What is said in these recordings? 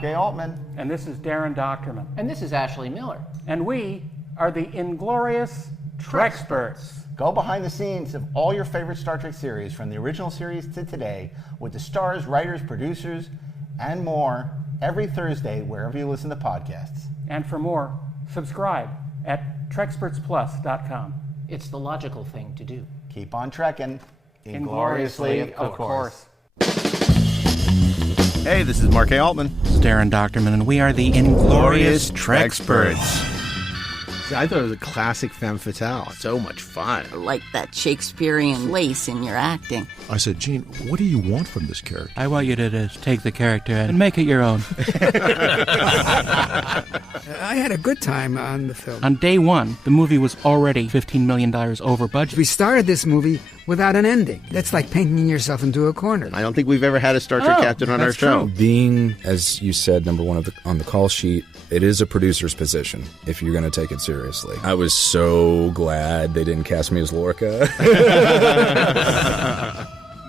Mark A. Altman. And this is Daren Dochterman. And this is Ashley Miller. And we are the Inglorious TREKSPERTS. Go behind the scenes of all your favorite Star Trek series, from the original series to today, with the stars, writers, producers, and more, every Thursday, wherever you listen to podcasts. And for more, subscribe at TREKSPERTSPlus.com. It's the logical thing to do. Keep on trekking. Ingloriously, of course. Hey, this is Mark A. Altman. This is Daren Dochterman, and we are the Inglorious TREKSPERTS. I thought it was a classic femme fatale. So much fun. I like that Shakespearean lace in your acting. I said, Gene, what do you want from this character? I want you to take the character and make it your own. I had a good time on the film. On day one, the movie was already $15 million over budget. We started this movie without an ending. That's like painting yourself into a corner. I don't think we've ever had a Star Trek captain on our show. Being, as you said, number one on the call sheet, it is a producer's position if you're going to take it seriously. I was so glad they didn't cast me as Lorca.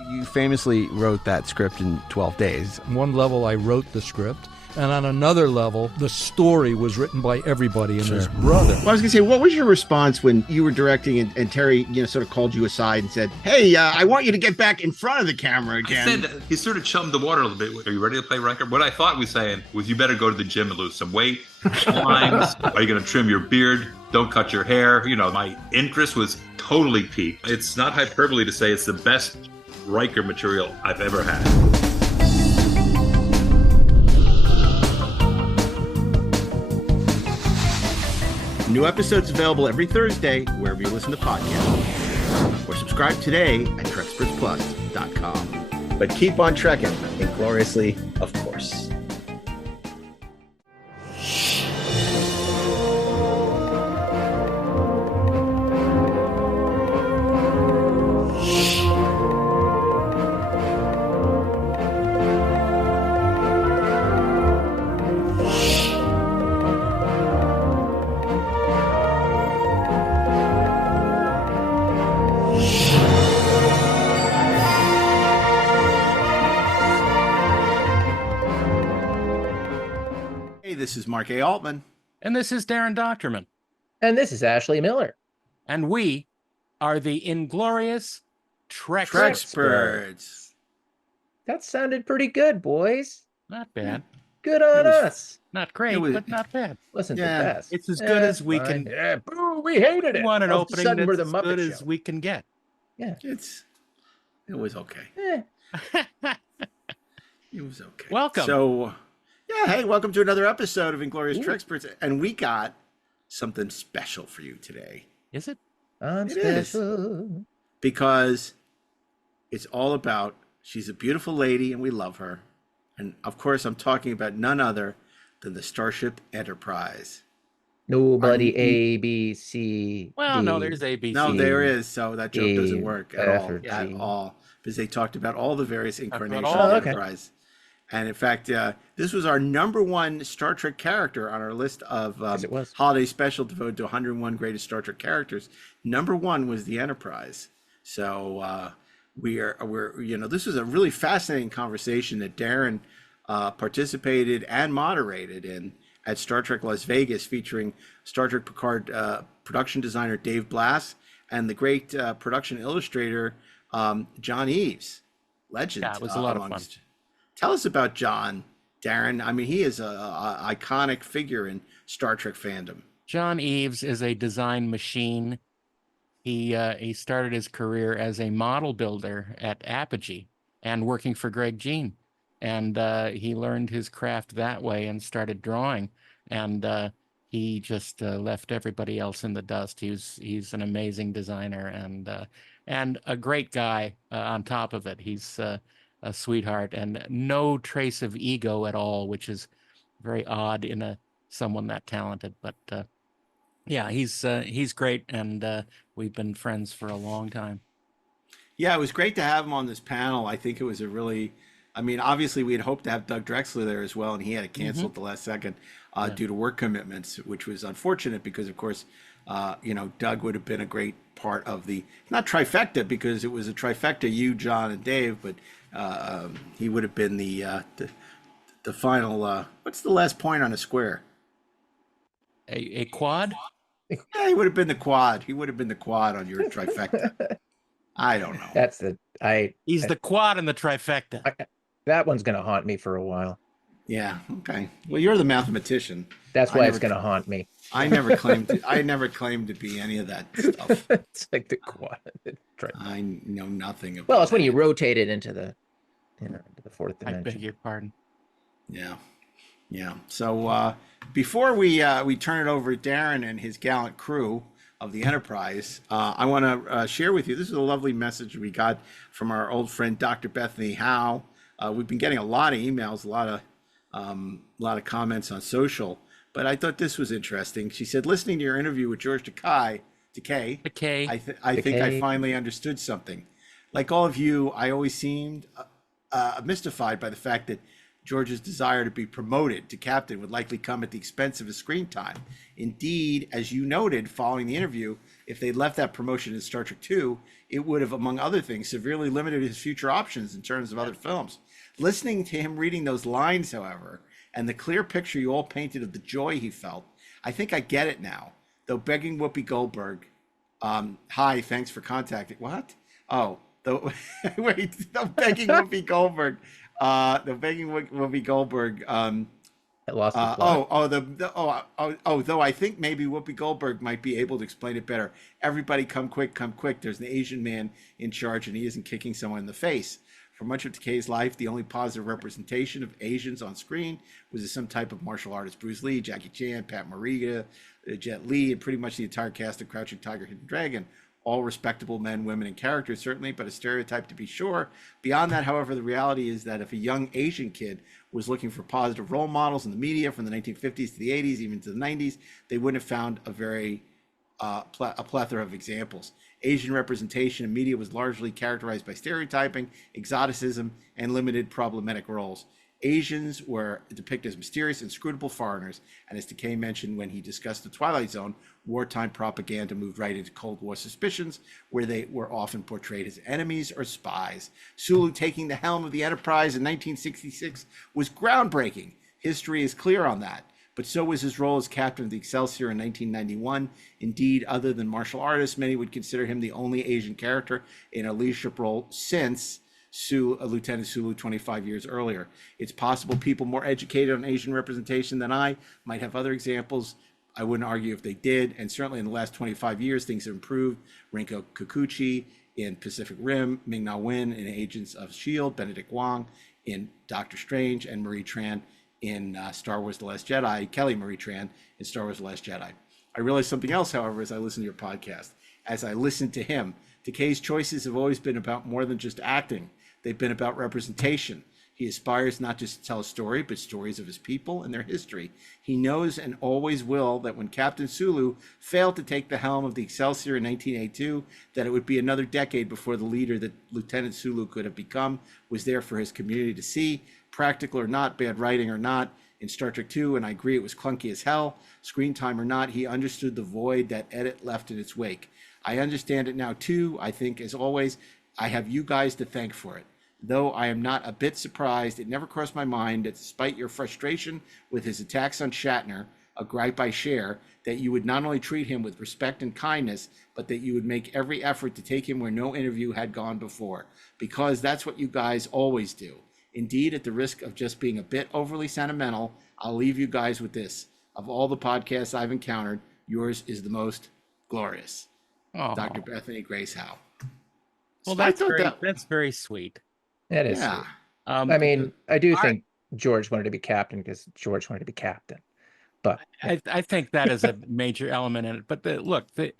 You famously wrote that script in 12 days. On one level, I wrote the script, and on another level, the story was written by everybody and his brother. Well, I was going to say, what was your response when you were directing and Terry, sort of called you aside and said, "Hey, I want you to get back in front of the camera again"? I said, he sort of chummed the water a little bit. Are you ready to play Riker? What I thought he was saying was, you better go to the gym and lose some weight. Times. Are you going to trim your beard? Don't cut your hair. My interest was totally piqued. It's not hyperbole to say it's the best Riker material I've ever had. New episodes available every Thursday, wherever you listen to podcasts. Or subscribe today at TREKSPERTSPlus.com. But keep on trekking, ingloriously, of course. This is Mark A. Altman. And this is Daren Dochterman. And this is Ashley Miller. And we are the Inglorious TREKSPERTS. That sounded pretty good, boys. Not bad. Good on us. Not great, but not bad. Wasn't the best. It's as good as we can. Yeah, boo, we hated it. We want an opening that's we're the as Muppet good Show. as we can get. Yeah. It was okay. It was okay. Welcome. So, hey, welcome to another episode of Inglorious TREKSPERTS. And we got something special for you today. Is it? I'm It special. is. Because it's all about, she's a beautiful lady and we love her. And of course, I'm talking about none other than the Starship Enterprise. Nobody A, B, C. Well, D. no, there's A, B, C. No, there is. So that joke doesn't work at F all. or G. At all. Because they talked about all the various incarnations all of of them. Enterprise. And in fact, this was our number one Star Trek character on our list of holiday special devoted to 101 greatest Star Trek characters. Number one was the Enterprise. So this was a really fascinating conversation that Daren participated and moderated in at Star Trek Las Vegas, featuring Star Trek Picard production designer DAVE BLASS and the great production illustrator John Eaves. Legend. Yeah, it was a lot of fun. Tell us about John, Daren. I mean, he is a iconic figure in Star Trek fandom. John Eaves is a design machine. He started his career as a model builder at Apogee and working for Greg Jean. And he learned his craft that way and started drawing. And he just left everybody else in the dust. He's an amazing designer and a great guy on top of it. He's a sweetheart and no trace of ego at all, which is very odd in someone that talented. But he's great, and we've been friends for a long time. Yeah, it was great to have him on this panel. I think it was obviously we had hoped to have Doug Drexler there as well, and he had to cancel at the last second due to work commitments, which was unfortunate because, of course, Doug would have been a great part of the, not trifecta because it was a trifecta, you, John, and Dave, but he would have been the the final. What's the last point on a square? A quad? Yeah, he would have been the quad. He would have been the quad on your trifecta. I don't know. He's the quad in the trifecta. That one's going to haunt me for a while. Yeah. Okay. Well, you're the mathematician. That's why it's going to haunt me. I never claimed to be any of that stuff. It's like the quad. I know nothing about. Well, it's when you rotate it into the fourth dimension. I beg your pardon. Yeah. Yeah. So before we turn it over to Darren and his gallant crew of the Enterprise, I want to share with you. This is a lovely message we got from our old friend Dr. Bethany Howe. We've been getting a lot of emails, a lot of comments on social, but I thought this was interesting. She said, listening to your interview with George Takei, I think I finally understood something. Like all of you, I always seemed mystified by the fact that George's desire to be promoted to captain would likely come at the expense of his screen time. Indeed, as you noted following the interview, if they'd left that promotion in Star Trek II, it would have, among other things, severely limited his future options in terms of other films. Listening to him reading those lines, however, and the clear picture you all painted of the joy he felt, I think I get it now. Though begging Whoopi Goldberg, hi, thanks for contacting. What? Oh, wait, though begging Whoopi Goldberg. The begging Whoopi Goldberg. Though I think maybe Whoopi Goldberg might be able to explain it better. Everybody, come quick, come quick! There's an Asian man in charge, and he isn't kicking someone in the face. For much of Takei's life, the only positive representation of Asians on screen was as some type of martial artist: Bruce Lee, Jackie Chan, Pat Morita, Jet Li, and pretty much the entire cast of Crouching Tiger, Hidden Dragon. All respectable men, women, and characters, certainly, but a stereotype to be sure. Beyond that, however, the reality is that if a young Asian kid was looking for positive role models in the media from the 1950s to the 80s, even to the 90s, they wouldn't have found a plethora of examples. Asian representation in media was largely characterized by stereotyping, exoticism, and limited problematic roles. Asians were depicted as mysterious, inscrutable foreigners, and as Takei mentioned when he discussed the Twilight Zone, wartime propaganda moved right into Cold War suspicions, where they were often portrayed as enemies or spies. Sulu taking the helm of the Enterprise in 1966 was groundbreaking. History is clear on that. But so was his role as captain of the Excelsior in 1991. Indeed, other than martial artists, many would consider him the only Asian character in a leadership role since Lieutenant Sulu 25 years earlier. It's possible people more educated on Asian representation than I might have other examples. I wouldn't argue if they did, and certainly in the last 25 years, things have improved. Rinko Kikuchi in Pacific Rim, Ming-Na Wen in Agents of S.H.I.E.L.D., Benedict Wong in Doctor Strange, and Marie Tran in Star Wars The Last Jedi, Kelly Marie Tran in Star Wars The Last Jedi. I realized something else, however, as I listened to your podcast. As I listened to him, Takei's choices have always been about more than just acting. They've been about representation. He aspires not just to tell a story, but stories of his people and their history. He knows and always will that when Captain Sulu failed to take the helm of the Excelsior in 1982, that it would be another decade before the leader that Lieutenant Sulu could have become was there for his community to see. Practical or not, bad writing or not, in Star Trek II, and I agree it was clunky as hell, screen time or not, he understood the void that edit left in its wake. I understand it now too. I think, as always, I have you guys to thank for it. Though I am not a bit surprised, it never crossed my mind that despite your frustration with his attacks on Shatner, a gripe I share, that you would not only treat him with respect and kindness, but that you would make every effort to take him where no interview had gone before, because that's what you guys always do. Indeed, at the risk of just being a bit overly sentimental, I'll leave you guys with this. Of all the podcasts I've encountered, yours is the most glorious. Oh. Dr. Bethany Grace Howe. Well, So that's very sweet. That is sweet. I mean, I do think George wanted to be captain because George wanted to be captain. But I think that is a major element in it. But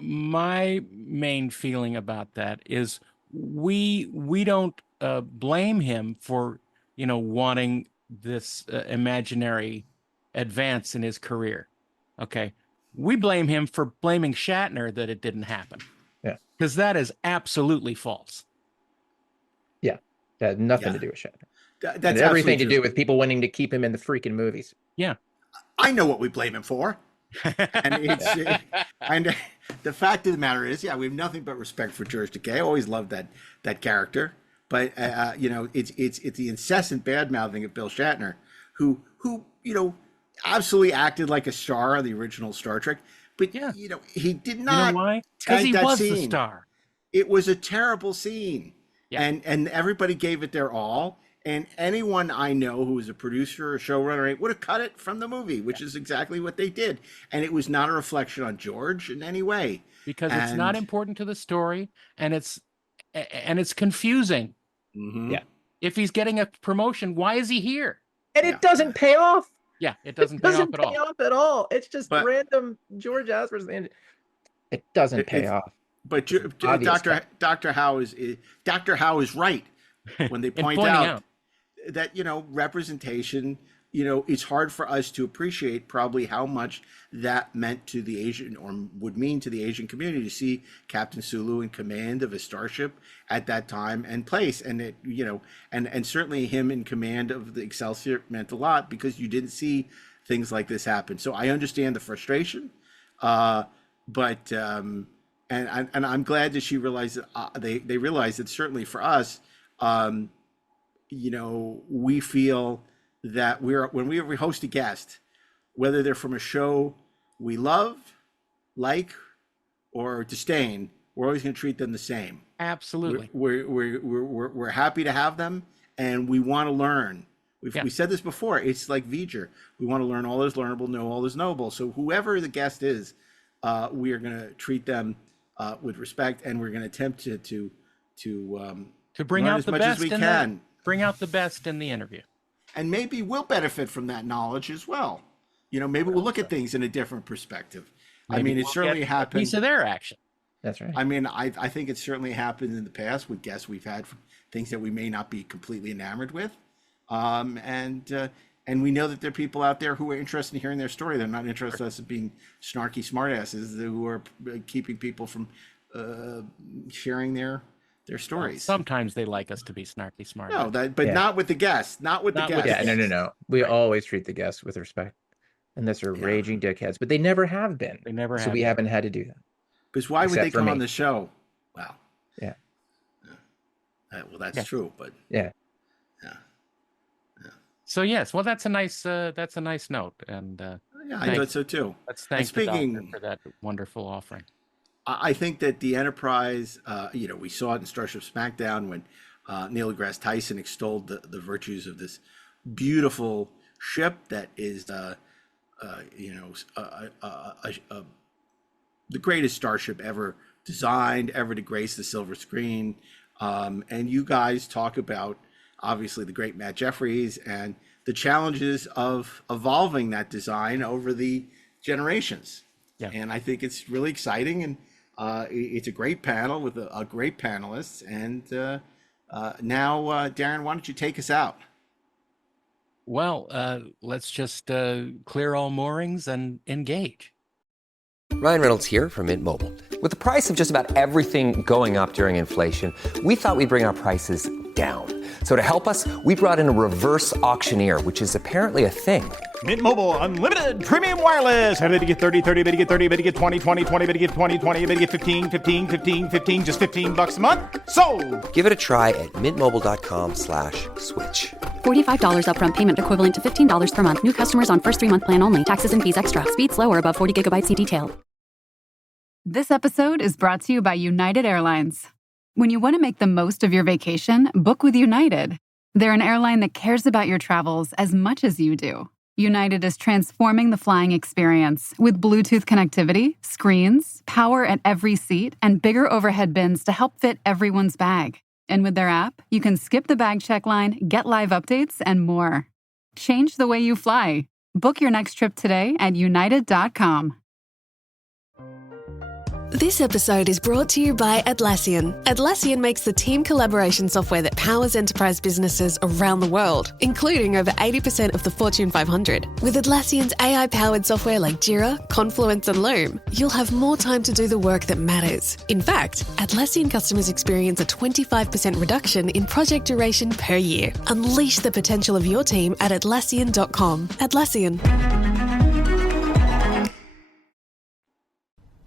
my main feeling about that is we don't blame him for wanting this imaginary advance in his career. Okay, we blame him for blaming Shatner that it didn't happen. Yeah, because that is absolutely false. Yeah, that had nothing to do with Shatner. That's everything to do with people wanting to keep him in the freaking movies. Yeah, I know what we blame him for. And and the fact of the matter is, we have nothing but respect for George Takei. I always loved that character. But it's the incessant bad mouthing of Bill Shatner, who absolutely acted like a star on the original Star Trek. But he did not. You know why? Because he was the star. It was a terrible scene, yeah. and everybody gave it their all. And anyone I know who was a producer or showrunner would have cut it from the movie, which is exactly what they did. And it was not a reflection on George in any way. Because it's not important to the story, and it's confusing. Mm-hmm. Yeah. If he's getting a promotion, why is he here? And it doesn't pay off. Yeah, it doesn't pay off at all. It's just random George Asper's. It doesn't pay off. But Dr. Howe is right when they point out that representation. It's hard for us to appreciate probably how much that meant to the Asian, or would mean to the Asian community, to see Captain Sulu in command of a starship at that time and place. And it, and certainly him in command of the Excelsior meant a lot, because you didn't see things like this happen. So I understand the frustration, but and I'm glad that she realized that they realized that certainly for us, we feel that when we host a guest, whether they're from a show we love, like, or disdain, we're always going to treat them the same. Absolutely. We're happy to have them, and we want to learn. We said this before. It's like Voyager. We want to learn all that's learnable, know all that's knowable. So whoever the guest is, we are going to treat them with respect, and we're going to attempt to bring out the best as we can. Bring out the best in the interview. And maybe we'll benefit from that knowledge as well. Maybe we'll look at things in a different perspective. Maybe it certainly happened. A piece of their action. That's right. I think it certainly happened in the past with guests we've had, things that we may not be completely enamored with. And we know that there are people out there who are interested in hearing their story. They're not interested in us being snarky smartasses who are keeping people from sharing their stories. Well, sometimes they like us to be snarky smart. No, not with the guests. Not with the guests. Yeah, no. We always treat the guests with respect, unless they're raging dickheads. But they never have been. They never have. So we haven't had to do that. Because why would they come on the show? Wow. Yeah. Well, that's true, but yeah. So yes, well, that's a nice note, and I thought so too. Let's thank the doctor for that wonderful offering. I think that the Enterprise, we saw it in Starship SmackDown when Neil deGrasse Tyson extolled the virtues of this beautiful ship that is, the greatest starship ever designed, ever to grace the silver screen. And you guys talk about, obviously, the great Matt Jeffries and the challenges of evolving that design over the generations. Yeah. And I think it's really exciting, and it's a great panel with a great panelists. And now, Darren, why don't you take us out? Well, let's just clear all moorings and engage. Ryan Reynolds here from Mint Mobile. With the price of just about everything going up during inflation, we thought we'd bring our prices down. So to help us, we brought in a reverse auctioneer, which is apparently a thing. Mint Mobile Unlimited Premium Wireless. How to get 30, 30, bit to get 30, bit to get 20, 20, 20, bit to get 20, 20, bit to get 15, 15, 15, 15, just $15 a month? Sold! Give it a try at mintmobile.com/switch. $45 upfront payment equivalent to $15 per month. New customers on first 3-month plan only. Taxes and fees extra. Speed slower above 40 gigabytes. See detail. This episode is brought to you by United Airlines. When you want to make the most of your vacation, book with United. They're an airline that cares about your travels as much as you do. United is transforming the flying experience with Bluetooth connectivity, screens, power at every seat, and bigger overhead bins to help fit everyone's bag. And with their app, you can skip the bag check line, get live updates, and more. Change the way you fly. Book your next trip today at united.com. This episode is brought to you by Atlassian. Atlassian makes the team collaboration software that powers enterprise businesses around the world, including over 80% of the Fortune 500. With Atlassian's AI-powered software like Jira, Confluence, and Loom, you'll have more time to do the work that matters. In fact, Atlassian customers experience a 25% reduction in project duration per year. Unleash the potential of your team at Atlassian.com. Atlassian.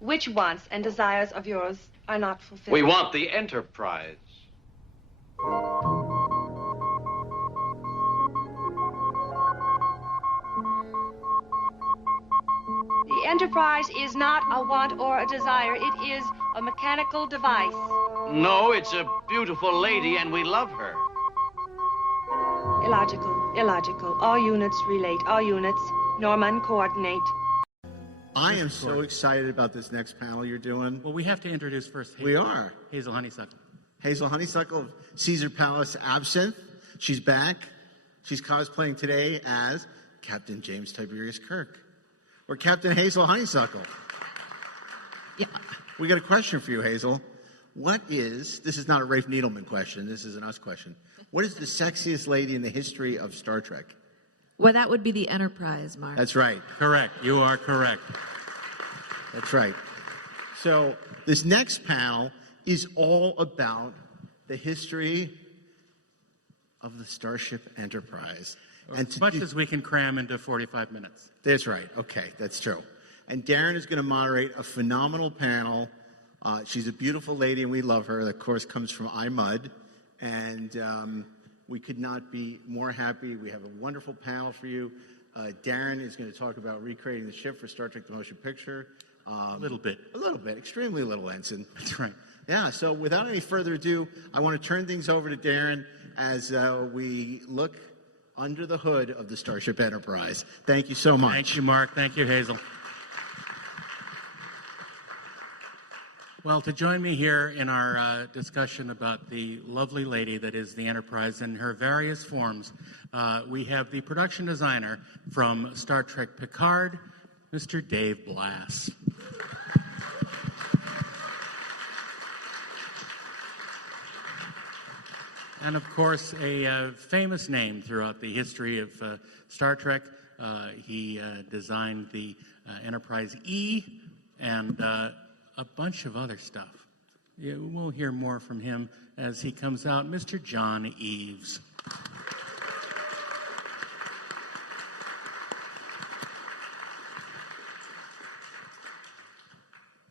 Which wants and desires of yours are not fulfilled? We want the Enterprise. The Enterprise is not a want or a desire. It is a mechanical device. No, it's a beautiful lady, and we love her. Illogical, illogical. All units relate. All units, Norman, coordinate. I am so excited about this next panel you're doing. Well, we have to introduce first Hazel. We are. Hazel Honeysuckle. Hazel Honeysuckle of Caesar Palace Absinthe. She's back. She's cosplaying today as Captain James Tiberius Kirk. Or Captain Hazel Honeysuckle. Yeah. We got a question for you, Hazel. This is not a Rafe Needleman question, this is an us question. What is the sexiest lady in the history of Star Trek? Well, that would be the Enterprise, Mark. That's right. Correct. You are correct. That's right. So this next panel is all about the history of the Starship Enterprise. As much as we can cram into 45 minutes. That's right. Okay, that's true. And Darren is going to moderate a phenomenal panel. She's a beautiful lady, and we love her. That, of course, comes from iMud. And we could not be more happy. We have a wonderful panel for you. Darren is going to talk about recreating the ship for Star Trek The Motion Picture. A little bit. A little bit. Extremely little, Ensign. That's right. Yeah, so without any further ado, I want to turn things over to Darren as we look under the hood of the Starship Enterprise. Thank you so much. Thank you, Mark. Thank you, Hazel. Well, to join me here in our discussion about the lovely lady that is the Enterprise in her various forms, we have the production designer from Star Trek Picard, Mr. Dave Blass. And of course, a famous name throughout the history of Star Trek. He designed the Enterprise E and a bunch of other stuff. Yeah, we'll hear more from him as he comes out. Mr. John Eaves.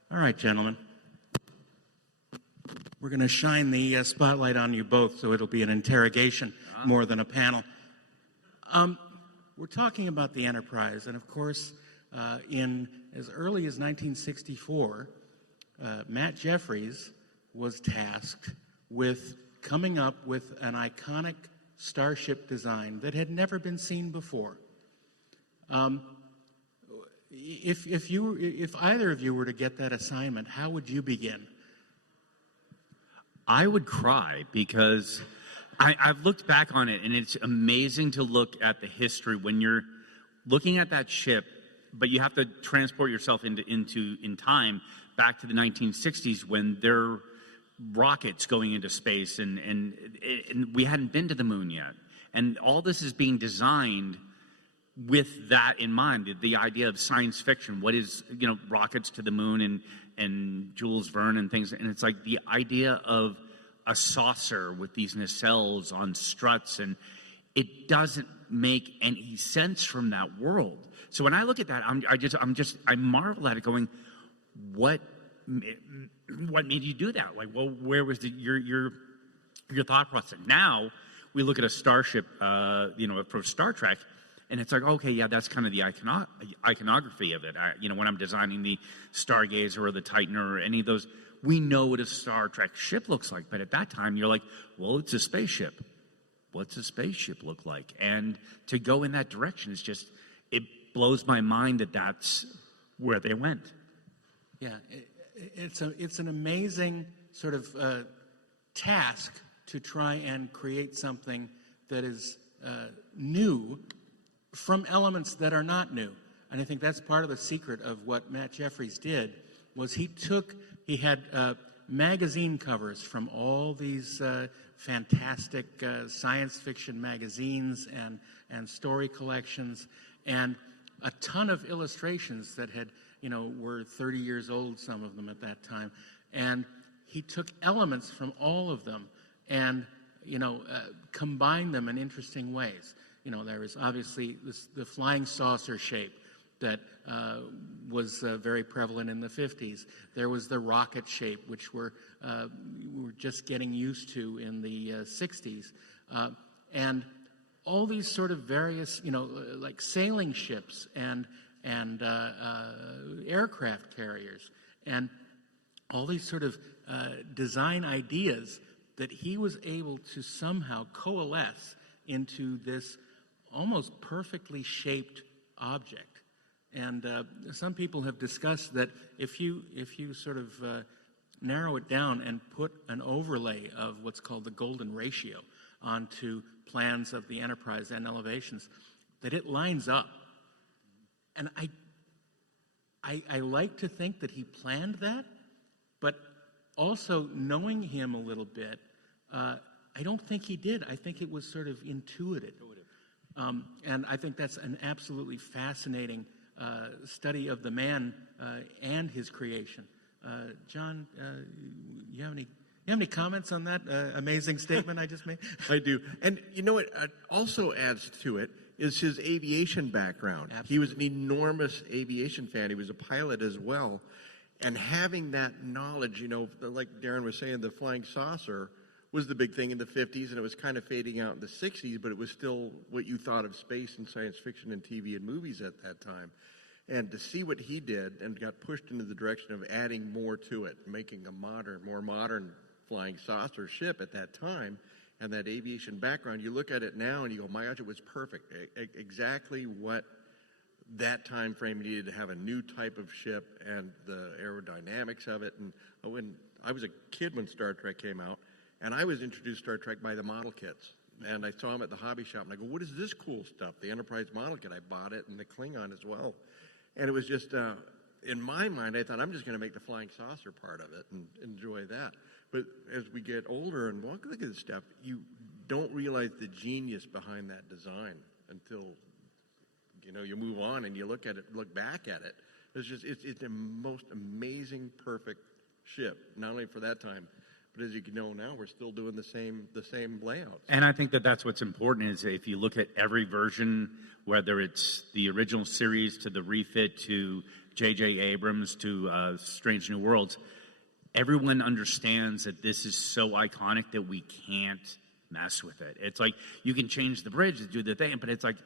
All right, gentlemen. We're going to shine the spotlight on you both, so it'll be an interrogation more than a panel. We're talking about the Enterprise, and of course, in as early as 1964, Matt Jeffries was tasked with coming up with an iconic starship design that had never been seen before. If either of you were to get that assignment, how would you begin? I would cry because I've looked back on it, and it's amazing to look at the history when you're looking at that ship, but you have to transport yourself in time back to the 1960s when there are rockets going into space, and we hadn't been to the moon yet. And all this is being designed with that in mind, the idea of science fiction. What is, rockets to the moon and Jules Verne and things. And it's like the idea of a saucer with these nacelles on struts, and it doesn't make any sense from that world. So when I look at that, I marvel at it, going, what made you do that? Like, well, where was your thought process? Now we look at a starship, from Star Trek, and it's like, okay, yeah, that's kind of the iconography of it. When I'm designing the Stargazer or the Titan or any of those, we know what a Star Trek ship looks like. But at that time, you're like, well, it's a spaceship. What's a spaceship look like? And to go in that direction is just, it blows my mind that that's where they went. Yeah, it's an amazing sort of task to try and create something that is new from elements that are not new. And I think that's part of the secret of what Matt Jeffries did, was he had magazine covers from all these fantastic science fiction magazines and story collections, and a ton of illustrations that had, were 30 years old, some of them at that time. And he took elements from all of them and, combined them in interesting ways. There is obviously the flying saucer shape, that was very prevalent in the 50s. There was the rocket shape, which we were just getting used to in the 60s. And all these sort of various, like sailing ships and aircraft carriers, and all these sort of design ideas that he was able to somehow coalesce into this almost perfectly shaped object. And some people have discussed that if you sort of narrow it down and put an overlay of what's called the golden ratio onto plans of the Enterprise and elevations, that it lines up. And I like to think that he planned that, but also knowing him a little bit, I don't think he did. I think it was sort of intuitive. And I think that's an absolutely fascinating study of the man and his creation. John, you have any comments on that amazing statement I just made? I do. And you know what also adds to it is his aviation background. Absolutely. He was an enormous aviation fan. He was a pilot as well. And having that knowledge, like Darren was saying, the flying saucer was the big thing in the 50s, and it was kind of fading out in the 60s, but it was still what you thought of space and science fiction and TV and movies at that time. And to see what he did and got pushed into the direction of adding more to it, making a more modern flying saucer ship at that time, and that aviation background, you look at it now and you go, my gosh, it was perfect. Exactly what that time frame needed to have a new type of ship and the aerodynamics of it. And when I was a kid when Star Trek came out, and I was introduced to Star Trek by the model kits. And I saw them at the hobby shop, and I go, what is this cool stuff? The Enterprise model kit. I bought it, and the Klingon as well. And it was just, in my mind, I thought, I'm just going to make the flying saucer part of it and enjoy that. But as we get older and look at this stuff, you don't realize the genius behind that design until, you move on and you look back at it. It's the most amazing, perfect ship, not only for that time, but as you know now, we're still doing the same layouts. And I think that's what's important is if you look at every version, whether it's the original series to the refit to J.J. Abrams to Strange New Worlds, everyone understands that this is so iconic that we can't mess with it. It's like you can change the bridge to do the thing, but it's like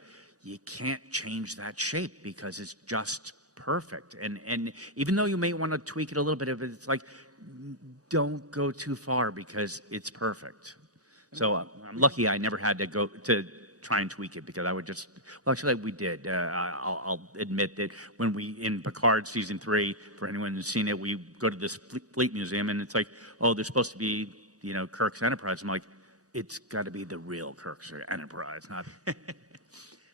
you can't change that shape because it's just perfect. And even though you may want to tweak it a little bit, it's like don't go too far because it's perfect. So I'm lucky I never had to go to try and tweak it because I would just, actually we did. I'll admit that when we, in Picard season 3, for anyone who's seen it, we go to this fleet museum and it's like, there's supposed to be, Kirk's Enterprise. I'm like, it's got to be the real Kirk's Enterprise, not.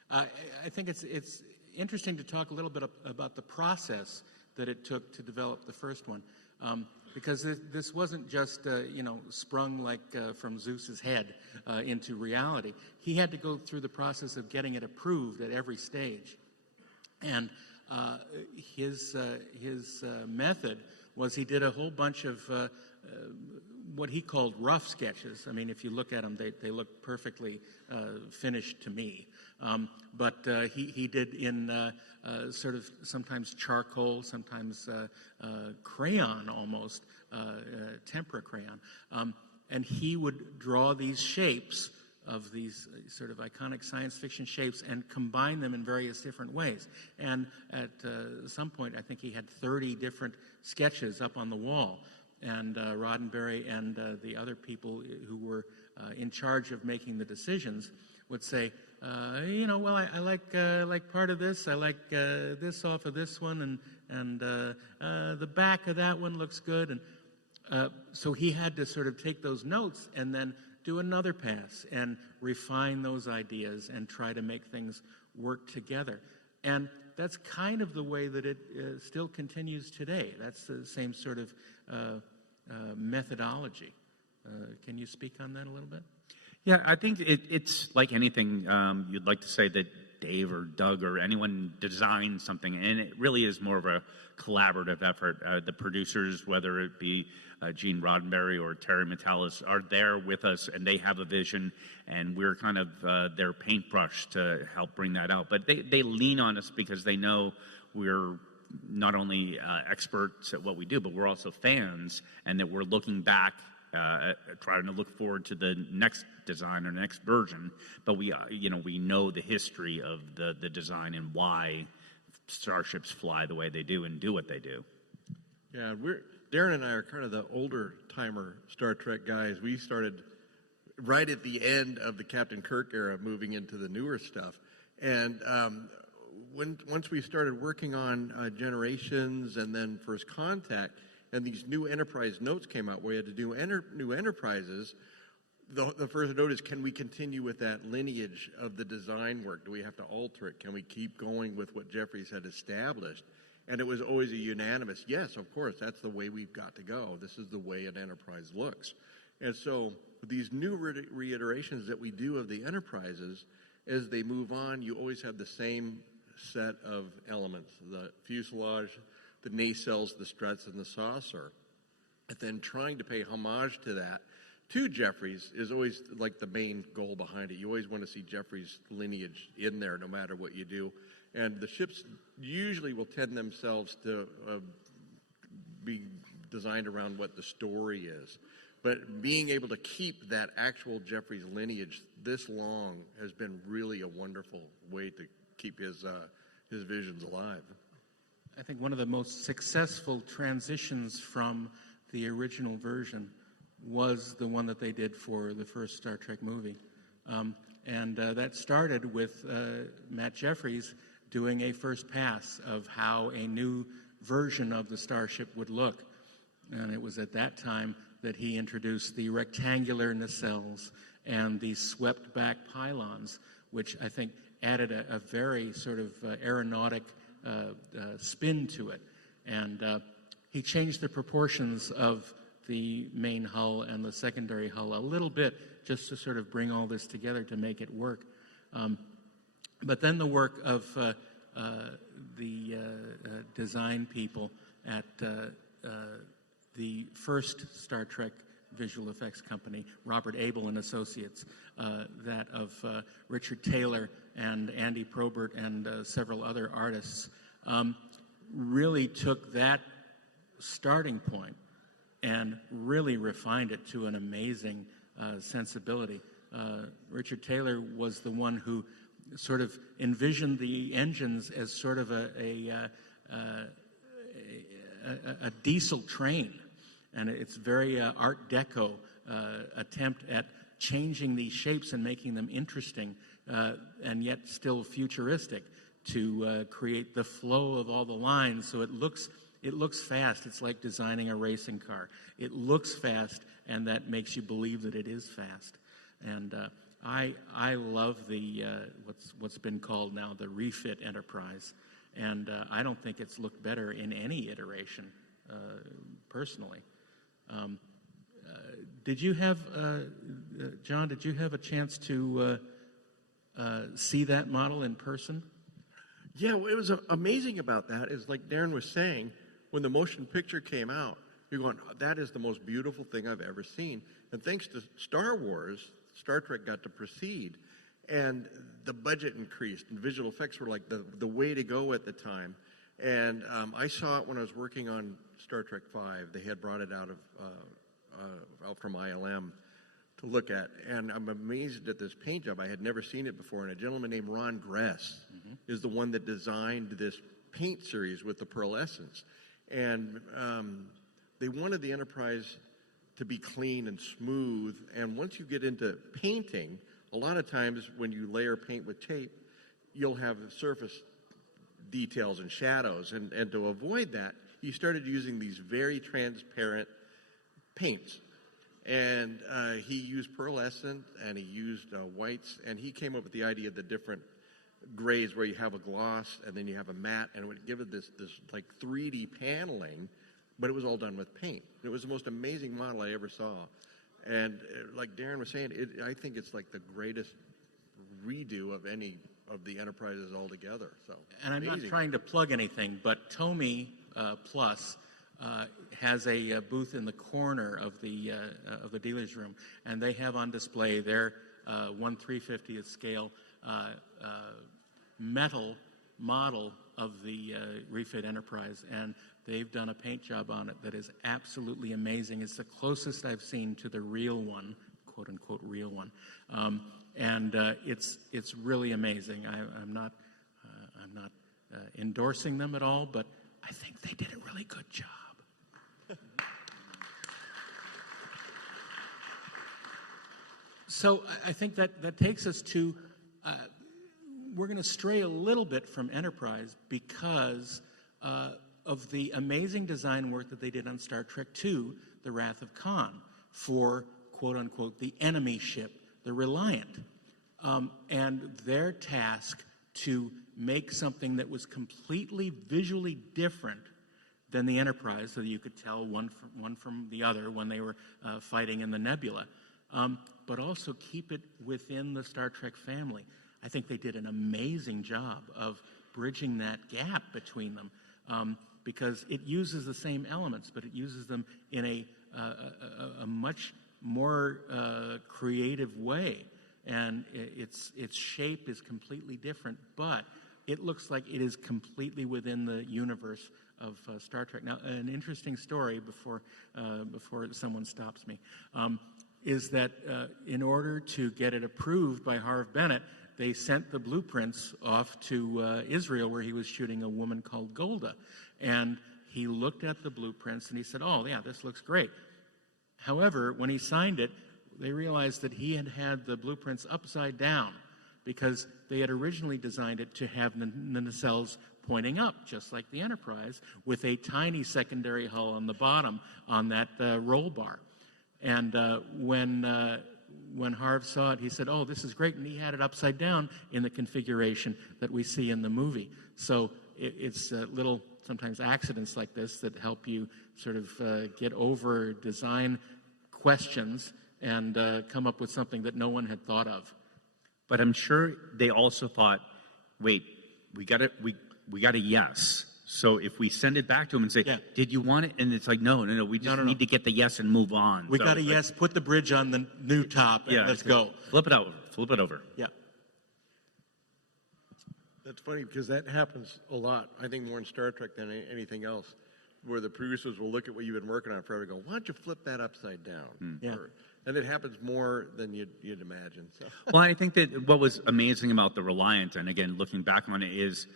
I think it's interesting to talk a little bit about the process that it took to develop the first one. Because this wasn't just, sprung like from Zeus's head into reality. He had to go through the process of getting it approved at every stage. And his method was he did a whole bunch of what he called rough sketches. I mean, if you look at them, they look perfectly finished to me. But he did in sort of sometimes charcoal, sometimes crayon almost, tempera crayon. And he would draw these shapes of these sort of iconic science fiction shapes and combine them in various different ways. And at some point, I think he had 30 different sketches up on the wall. And Roddenberry and the other people who were in charge of making the decisions would say, I like part of this. I like this off of this one, and the back of that one looks good. And so he had to sort of take those notes and then do another pass and refine those ideas and try to make things work together. And that's kind of the way that it still continues today. That's the same sort of methodology. Can you speak on that a little bit? Yeah, I think it's like anything. You'd like to say that Dave or Doug or anyone designed something, and it really is more of a collaborative effort. The producers, whether it be Gene Roddenberry or Terry Metalis, are there with us, and they have a vision, and we're kind of their paintbrush to help bring that out. But they lean on us because they know we're not only experts at what we do, but we're also fans, and that we're looking back, trying to look forward to the next design or next version. But we know the history of the design and why starships fly the way they do and do what they do. Yeah, Darren and I are kind of the older timer Star Trek guys. We started right at the end of the Captain Kirk era, moving into the newer stuff. And once we started working on Generations and then First Contact, and these new Enterprise notes came out where we had to do new Enterprises, the first note is, can we continue with that lineage of the design work? Do we have to alter it? Can we keep going with what Jeffries had established? And it was always a unanimous, yes, of course, that's the way we've got to go. This is the way an Enterprise looks. And so these new reiterations that we do of the Enterprises, as they move on, you always have the same set of elements: the fuselage, the nacelles, the struts, and the saucer. And then trying to pay homage to that, to Jeffries, is always like the main goal behind it. You always want to see Jeffries' lineage in there no matter what you do. And the ships usually will tend themselves to be designed around what the story is. But being able to keep that actual Jeffries lineage this long has been really a wonderful way to keep his visions alive. I think one of the most successful transitions from the original version was the one that they did for the first Star Trek movie. And that started with Matt Jeffries doing a first pass of how a new version of the Starship would look. And it was at that time that he introduced the rectangular nacelles and the swept back pylons, which I think added a very sort of aeronautic spin to it. And he changed the proportions of the main hull and the secondary hull a little bit just to sort of bring all this together to make it work. But then the work of the design people at the first Star Trek visual effects company, Robert Abel and Associates, that of Richard Taylor and Andy Probert and several other artists, really took that starting point and really refined it to an amazing sensibility. Richard Taylor was the one who sort of envisioned the engines as sort of a diesel train, and it's very Art Deco attempt at changing these shapes and making them interesting and yet still futuristic to create the flow of all the lines so it looks fast. It's like designing a racing car. It looks fast, and that makes you believe that it is fast. And I love the what's been called now the refit Enterprise, and I don't think it's looked better in any iteration, personally. Did you have, John? Did you have a chance to see that model in person? Yeah, what was amazing about that is, like Darren was saying, when the motion picture came out, you're going, that is the most beautiful thing I've ever seen. And thanks to Star Wars, Star Trek got to proceed, and the budget increased, and visual effects were like the way to go at the time. And I saw it when I was working on Star Trek V. They had brought it out from ILM to look at, and I'm amazed at this paint job. I had never seen it before, and a gentleman named Ron Gress is the one that designed this paint series with the pearlescence. And they wanted the Enterprise to be clean and smooth, and once you get into painting, a lot of times when you layer paint with tape, you'll have surface details and shadows, and to avoid that, he started using these very transparent paints. And he used pearlescent, and he used whites, and he came up with the idea of the different grays where you have a gloss and then you have a matte, and it would give it this like 3D paneling, but it was all done with paint. It was the most amazing model I ever saw. And like Darren was saying, I think it's like the greatest redo of any of the Enterprises altogether. So, and I'm not trying to plug anything, but Tomy Plus has a booth in the corner of the dealer's room, and they have on display their 1/350th scale metal model of the refit Enterprise, and they've done a paint job on it that is absolutely amazing. It's the closest I've seen to the real one, quote unquote real one, and it's really amazing. I'm not endorsing them at all, but I think they did a really good job. So I think that takes us to, we're going to stray a little bit from Enterprise because of the amazing design work that they did on Star Trek II, The Wrath of Khan, for quote-unquote the enemy ship, the Reliant, and their task to make something that was completely visually different than the Enterprise, so that you could tell one from the other when they were fighting in the nebula, but also keep it within the Star Trek family. I think they did an amazing job of bridging that gap between them, because it uses the same elements, but it uses them in a much more creative way, and its shape is completely different, but it looks like it is completely within the universe of Star Trek. Now, an interesting story before someone stops me is that in order to get it approved by Harve Bennett, they sent the blueprints off to Israel, where he was shooting a woman called Golda, and he looked at the blueprints and he said, "Oh, yeah, this looks great." However, when he signed it, they realized that he had the blueprints upside down, because they had originally designed it to have the nacelles pointing up, just like the Enterprise, with a tiny secondary hull on the bottom on that roll bar. And when Harve saw it, he said, "Oh, this is great," and he had it upside down in the configuration that we see in the movie. So it's little, sometimes accidents like this that help you sort of get over design questions and come up with something that no one had thought of. But I'm sure they also thought, wait, we got a yes. So if we send it back to them and say, "Did you want it?" And it's like, no, we just need to get the yes and move on. We got a yes, put the bridge on the new top, and let's go. Flip it over. Yeah. That's funny, because that happens a lot. I think more in Star Trek than anything else, where the producers will look at what you've been working on forever and go, "Why don't you flip that upside down?" Yeah. And it happens more than you'd imagine. So. Well, I think that what was amazing about the Reliant, and again, looking back on it, is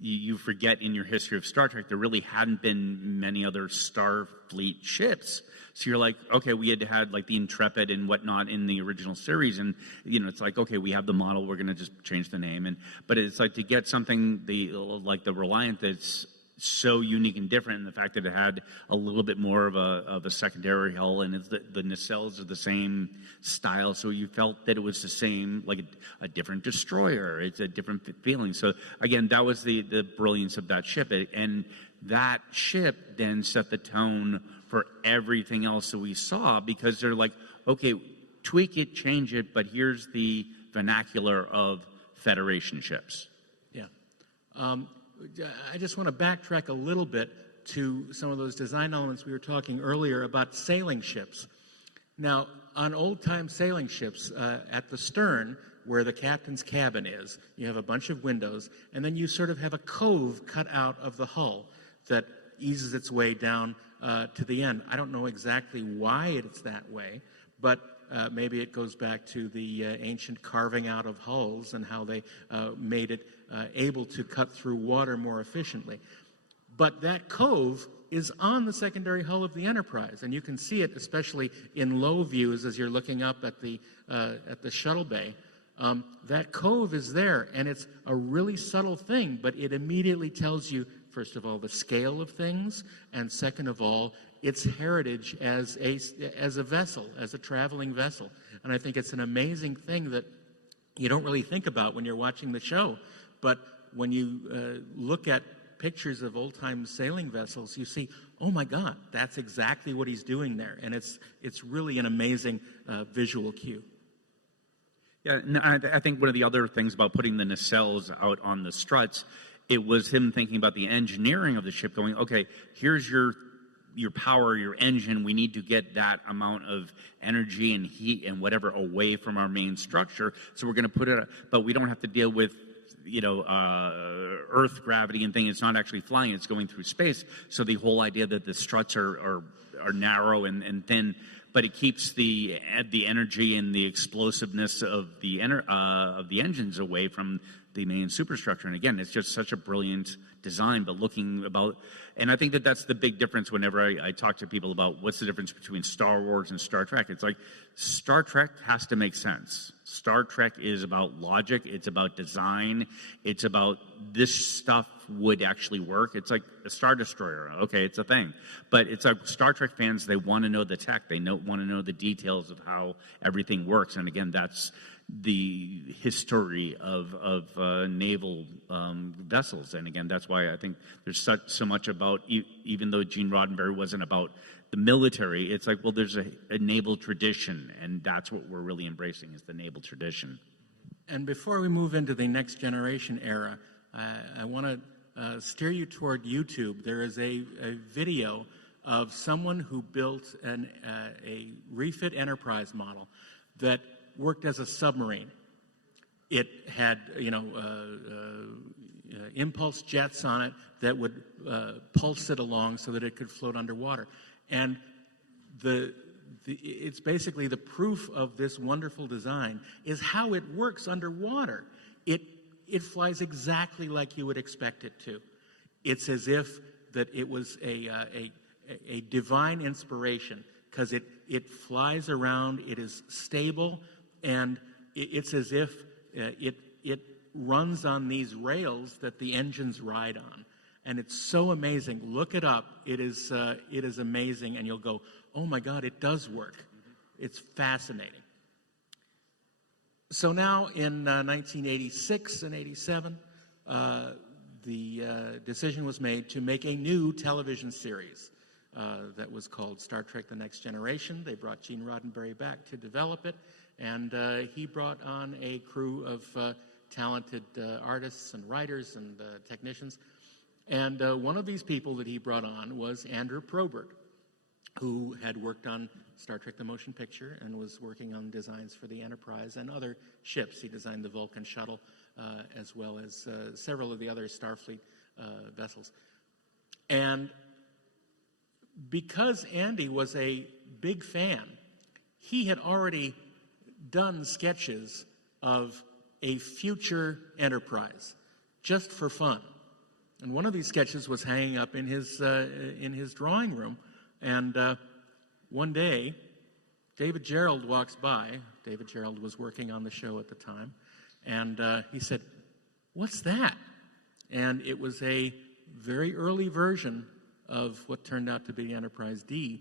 you forget in your history of Star Trek, there really hadn't been many other Starfleet ships. So you're like, okay, we had like the Intrepid and whatnot in the original series, and it's like, okay, we have the model, we're going to just change the name, but it's like to get something like the Reliant that's so unique and different, in the fact that it had a little bit more of a secondary hull, and the nacelles are the same style, so you felt that it was the same, like a different destroyer. It's a different feeling. So again, that was the brilliance of that ship, and that ship then set the tone for everything else that we saw, because they're like, okay, tweak it, change it, but here's the vernacular of Federation ships. Yeah. I just want to backtrack a little bit to some of those design elements we were talking earlier about sailing ships. Now, on old-time sailing ships, at the stern, where the captain's cabin is, you have a bunch of windows, and then you sort of have a cove cut out of the hull that eases its way down to the end. I don't know exactly why it's that way, but maybe it goes back to the ancient carving out of hulls and how they made it able to cut through water more efficiently. But that cove is on the secondary hull of the Enterprise, and you can see it especially in low views as you're looking up at the shuttle bay. That cove is there, and it's a really subtle thing, but it immediately tells you, first of all, the scale of things, and second of all, its heritage as a vessel, as a traveling vessel. And I think it's an amazing thing that you don't really think about when you're watching the show, but when you look at pictures of old-time sailing vessels, you see, oh my God, that's exactly what he's doing there, and it's really an amazing visual cue. Yeah, no, I think one of the other things about putting the nacelles out on the struts, it was him thinking about the engineering of the ship, going, okay, here's your power, your engine. We need to get that amount of energy and heat and whatever away from our main structure. So we're going to put it, but we don't have to deal with, Earth gravity and things. It's not actually flying; it's going through space. So the whole idea that the struts are narrow and thin, but it keeps the energy and the explosiveness of the engines away from the main superstructure. And again, it's just such a brilliant design. But and I think that that's the big difference whenever I talk to people about what's the difference between Star Wars and Star Trek. It's like Star Trek has to make sense. Star Trek is about logic. It's about design. It's about this stuff would actually work. It's like a Star Destroyer. Okay, it's a thing. But it's like Star Trek fans, they want to know the tech. They want to know the details of how everything works. And again, that's the history of naval vessels. And again, that's why I think there's so much about, even though Gene Roddenberry wasn't about the military, it's like, well, there's a naval tradition, and that's what we're really embracing, is the naval tradition. And before we move into the next generation era, I want to steer you toward YouTube. There is a video of someone who built a refit Enterprise model that worked as a submarine. It had, impulse jets on it that would pulse it along so that it could float underwater. And it's basically the proof of this wonderful design is how it works underwater. It flies exactly like you would expect it to. It's as if that it was a divine inspiration, because it flies around, it is stable, and it's as if it runs on these rails that the engines ride on. And it's so amazing. Look it up. It is amazing, and you'll go, oh my God, it does work. It's fascinating. So now in 1986 and 87, the decision was made to make a new television series that was called Star Trek The Next Generation. They brought Gene Roddenberry back to develop it, and he brought on a crew of talented artists and writers and technicians. And one of these people that he brought on was Andrew Probert, who had worked on Star Trek The Motion Picture and was working on designs for the Enterprise and other ships. He designed the Vulcan shuttle, as well as several of the other Starfleet vessels. And because Andy was a big fan, he had already done sketches of a future Enterprise, just for fun. And one of these sketches was hanging up in his drawing room. And one day, David Gerrold walks by. David Gerrold was working on the show at the time. And he said, "What's that?" And it was a very early version of what turned out to be Enterprise D.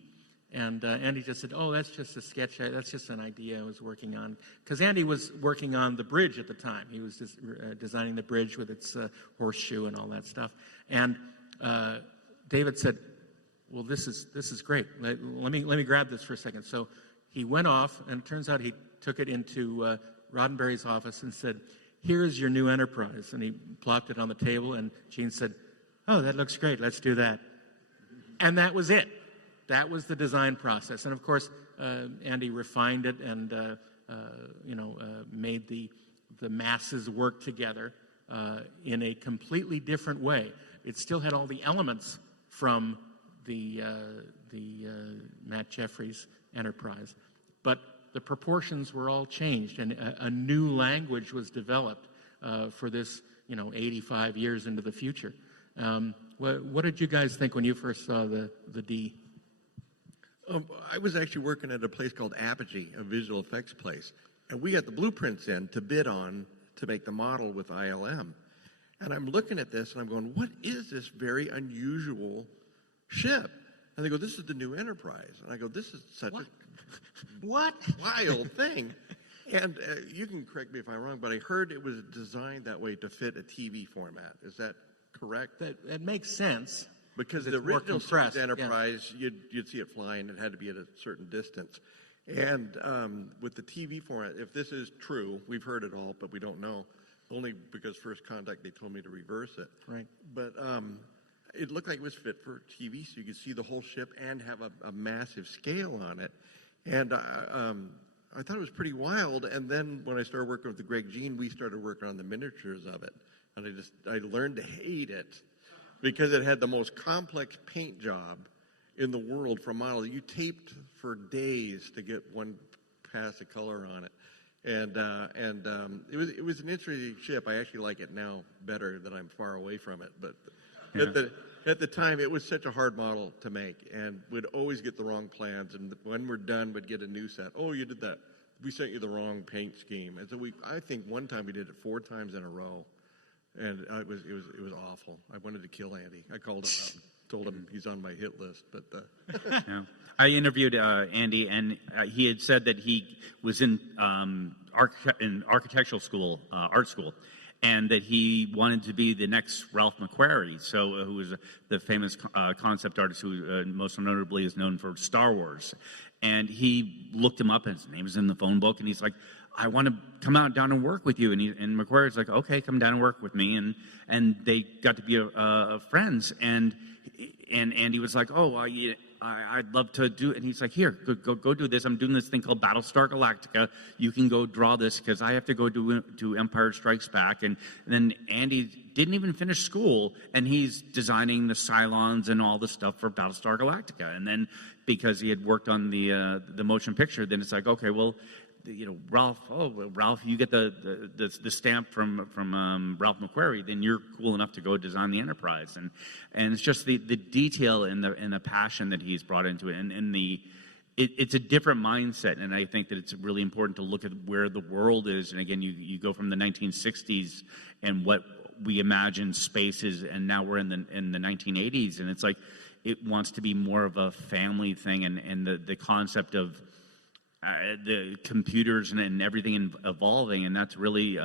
And Andy just said, "Oh, that's just a sketch. That's just an idea I was working on." Because Andy was working on the bridge at the time. He was just designing the bridge with its horseshoe and all that stuff. And David said, "Well, this is great. Let me grab this for a second." So he went off, and it turns out he took it into Roddenberry's office and said, "Here's your new Enterprise." And he plopped it on the table, and Gene said, "Oh, that looks great. Let's do that." And that was it. That was the design process. And of course, Andy refined it and made the masses work together in a completely different way. It still had all the elements from the Matt Jeffries Enterprise, but the proportions were all changed, and a new language was developed for this, 85 years into the future. What did you guys think when you first saw the D? I was actually working at a place called Apogee, a visual effects place, and we got the blueprints in to bid on to make the model with ILM. And I'm looking at this, and I'm going, what is this very unusual ship? And they go, "This is the new Enterprise." And I go, "This is such a wild thing." And you can correct me if I'm wrong, but I heard it was designed that way to fit a TV format. Is that correct? That makes sense. Because the original Enterprise, you'd see it flying. It had to be at a certain distance. And with the TV format, if this is true, we've heard it all, but we don't know. Only because First Contact, they told me to reverse it. Right. But it looked like it was fit for TV, so you could see the whole ship and have a massive scale on it. And I thought it was pretty wild. And then when I started working with the Greg Jean, we started working on the miniatures of it. And I learned to hate it because it had the most complex paint job in the world for a model. You taped for days to get one pass of color on it. And it was an interesting ship. I actually like it now better that I'm far away from it. But at the time, it was such a hard model to make, and we'd always get the wrong plans. And when we're done, we'd get a new set. Oh, you did that. We sent you the wrong paint scheme. And so I think one time we did it 4 times in a row, and it was awful. I wanted to kill Andy. I called him up and told him he's on my hit list. But yeah. I interviewed Andy, and he had said that he was in architectural school, art school, and that he wanted to be the next Ralph McQuarrie, who was the famous concept artist who most notably is known for Star Wars. And he looked him up, and his name is in the phone book, and he's like, I want to come down and work with you. And McQuarrie's like, okay, come down and work with me. And they got to be friends. And Andy was like, oh, I'd love to do it. And he's like, here, go do this. I'm doing this thing called Battlestar Galactica. You can go draw this because I have to go do Empire Strikes Back. And then Andy didn't even finish school, and he's designing the Cylons and all the stuff for Battlestar Galactica. And then because he had worked on the motion picture, then it's like, okay, well, Ralph, you get the stamp from Ralph McQuarrie, then you're cool enough to go design the Enterprise, and it's just the detail and the passion that he's brought into it, and it's a different mindset, and I think that it's really important to look at where the world is, and again, you go from the 1960s and what we imagine space is, and now we're in the 1980s, and it's like it wants to be more of a family thing, and the concept of the computers and everything evolving, and that's really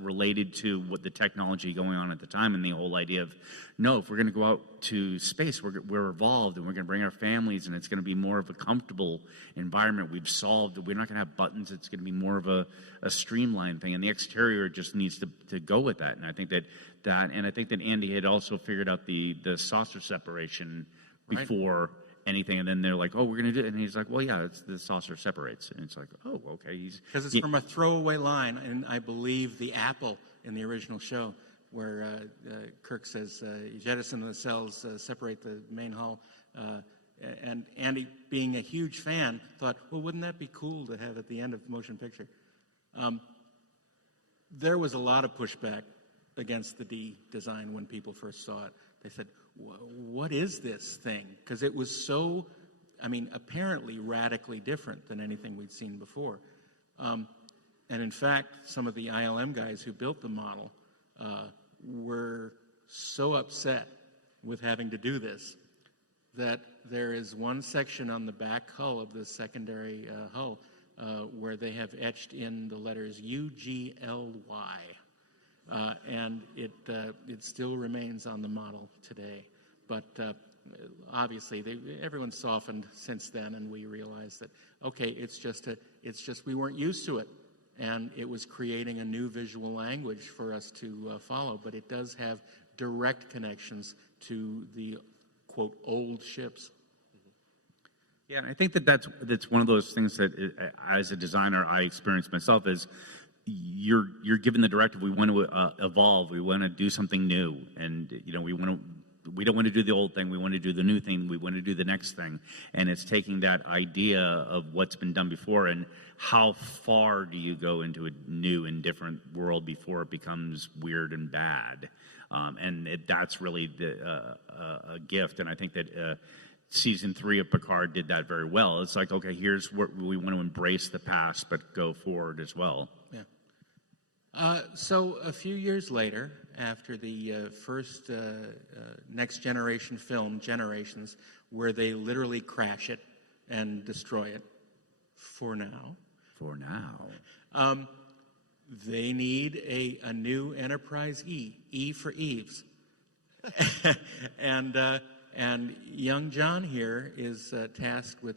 related to what the technology going on at the time, and the whole idea of, no, if we're going to go out to space, we're evolved, and we're going to bring our families, and it's going to be more of a comfortable environment. We've solved, we're not going to have buttons, it's going to be more of a streamlined thing, and the exterior just needs to go with that, and I think that Andy had also figured out the saucer separation before anything, and then they're like, oh, we're going to do it, and he's like, well, yeah, it's the saucer separates, and it's like, oh, okay. Because it's from a throwaway line, and I believe the apple in the original show, where Kirk says, jettison the cells, separate the main hull, and Andy, being a huge fan, thought, well, wouldn't that be cool to have at the end of the motion picture? There was a lot of pushback against the D design when people first saw it. They said, what is this thing? Because it was so, apparently radically different than anything we'd seen before. And in fact, some of the ILM guys who built the model were so upset with having to do this that there is one section on the back hull of the secondary hull where they have etched in the letters UGLY. And it still remains on the model today, but obviously everyone's softened since then, and we realized that okay, it's just we weren't used to it, and it was creating a new visual language for us to follow. But it does have direct connections to the quote old ships. Yeah, and I think that's one of those things that, as a designer, I experienced myself is. You're given the directive. We want to evolve. We want to do something new, and we don't want to do the old thing. We want to do the new thing. We want to do the next thing, and it's taking that idea of what's been done before and how far do you go into a new and different world before it becomes weird and bad, that's really a gift. And I think that. Season 3 of Picard did that very well. It's like, okay, here's what we want to embrace the past, but go forward as well. Yeah. So a few years later, after the first Next Generation film, Generations, where they literally crash it and destroy it, for now, they need a new Enterprise E for Eves. And young John here is tasked with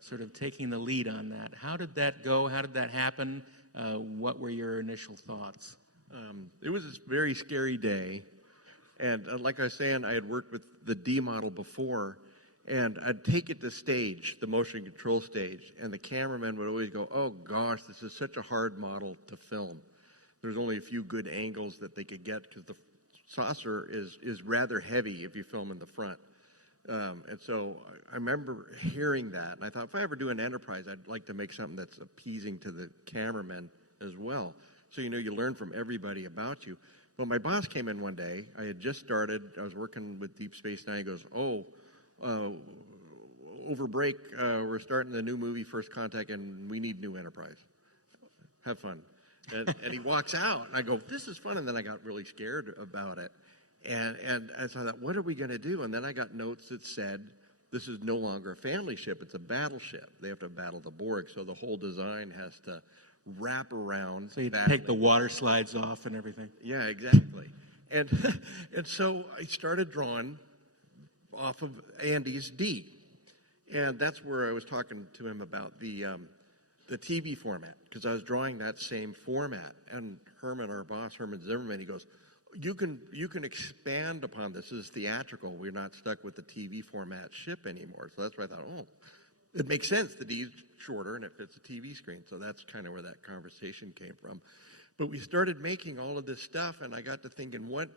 sort of taking the lead on that. How did that go? How did that happen? What were your initial thoughts? It was a very scary day. And like I was saying, I had worked with the D model before, and I'd take it to stage, the motion control stage, and the cameraman would always go, "Oh gosh, this is such a hard model to film." There's only a few good angles that they could get because the saucer is rather heavy if you film in the front. And so I remember hearing that, and I thought, if I ever do an Enterprise, I'd like to make something that's appeasing to the cameraman as well. So, you learn from everybody about you. Well, my boss came in one day. I had just started. I was working with Deep Space Nine. He goes, over break, we're starting the new movie, First Contact, and we need new Enterprise. Have fun. And he walks out, and I go, this is fun. And then I got really scared about it. And so I thought, what are we going to do? And then I got notes that said, this is no longer a family ship, it's a battleship. They have to battle the Borg, so the whole design has to wrap around. So you take the water slides off and everything? Yeah, exactly. And so I started drawing off of Andy's D. And that's where I was talking to him about the TV format, because I was drawing that same format. And Herman, our boss, Herman Zimmerman, he goes, you can expand upon this. This is theatrical. We're not stuck with the TV format ship anymore. So that's why I thought, it makes sense. The D is shorter and it fits a TV screen. So that's kind of where that conversation came from. But we started making all of this stuff, and I got to thinking, what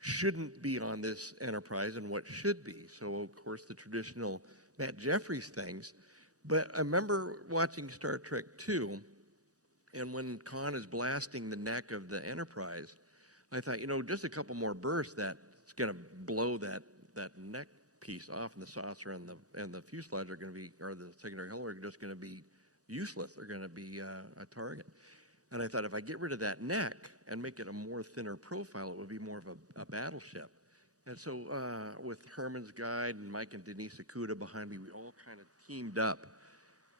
shouldn't be on this Enterprise and what should be? So, of course, the traditional Matt Jeffries things. But I remember watching Star Trek II, and when Khan is blasting the neck of the Enterprise, I thought, just a couple more bursts, that's going to blow that neck piece off, and the saucer and the fuselage are going to be, or the secondary hull are just going to be useless. They're going to be a target. And I thought, if I get rid of that neck and make it a more thinner profile, it would be more of a battleship. And so with Herman's guide and Mike and Denise Akuda behind me, we all kind of teamed up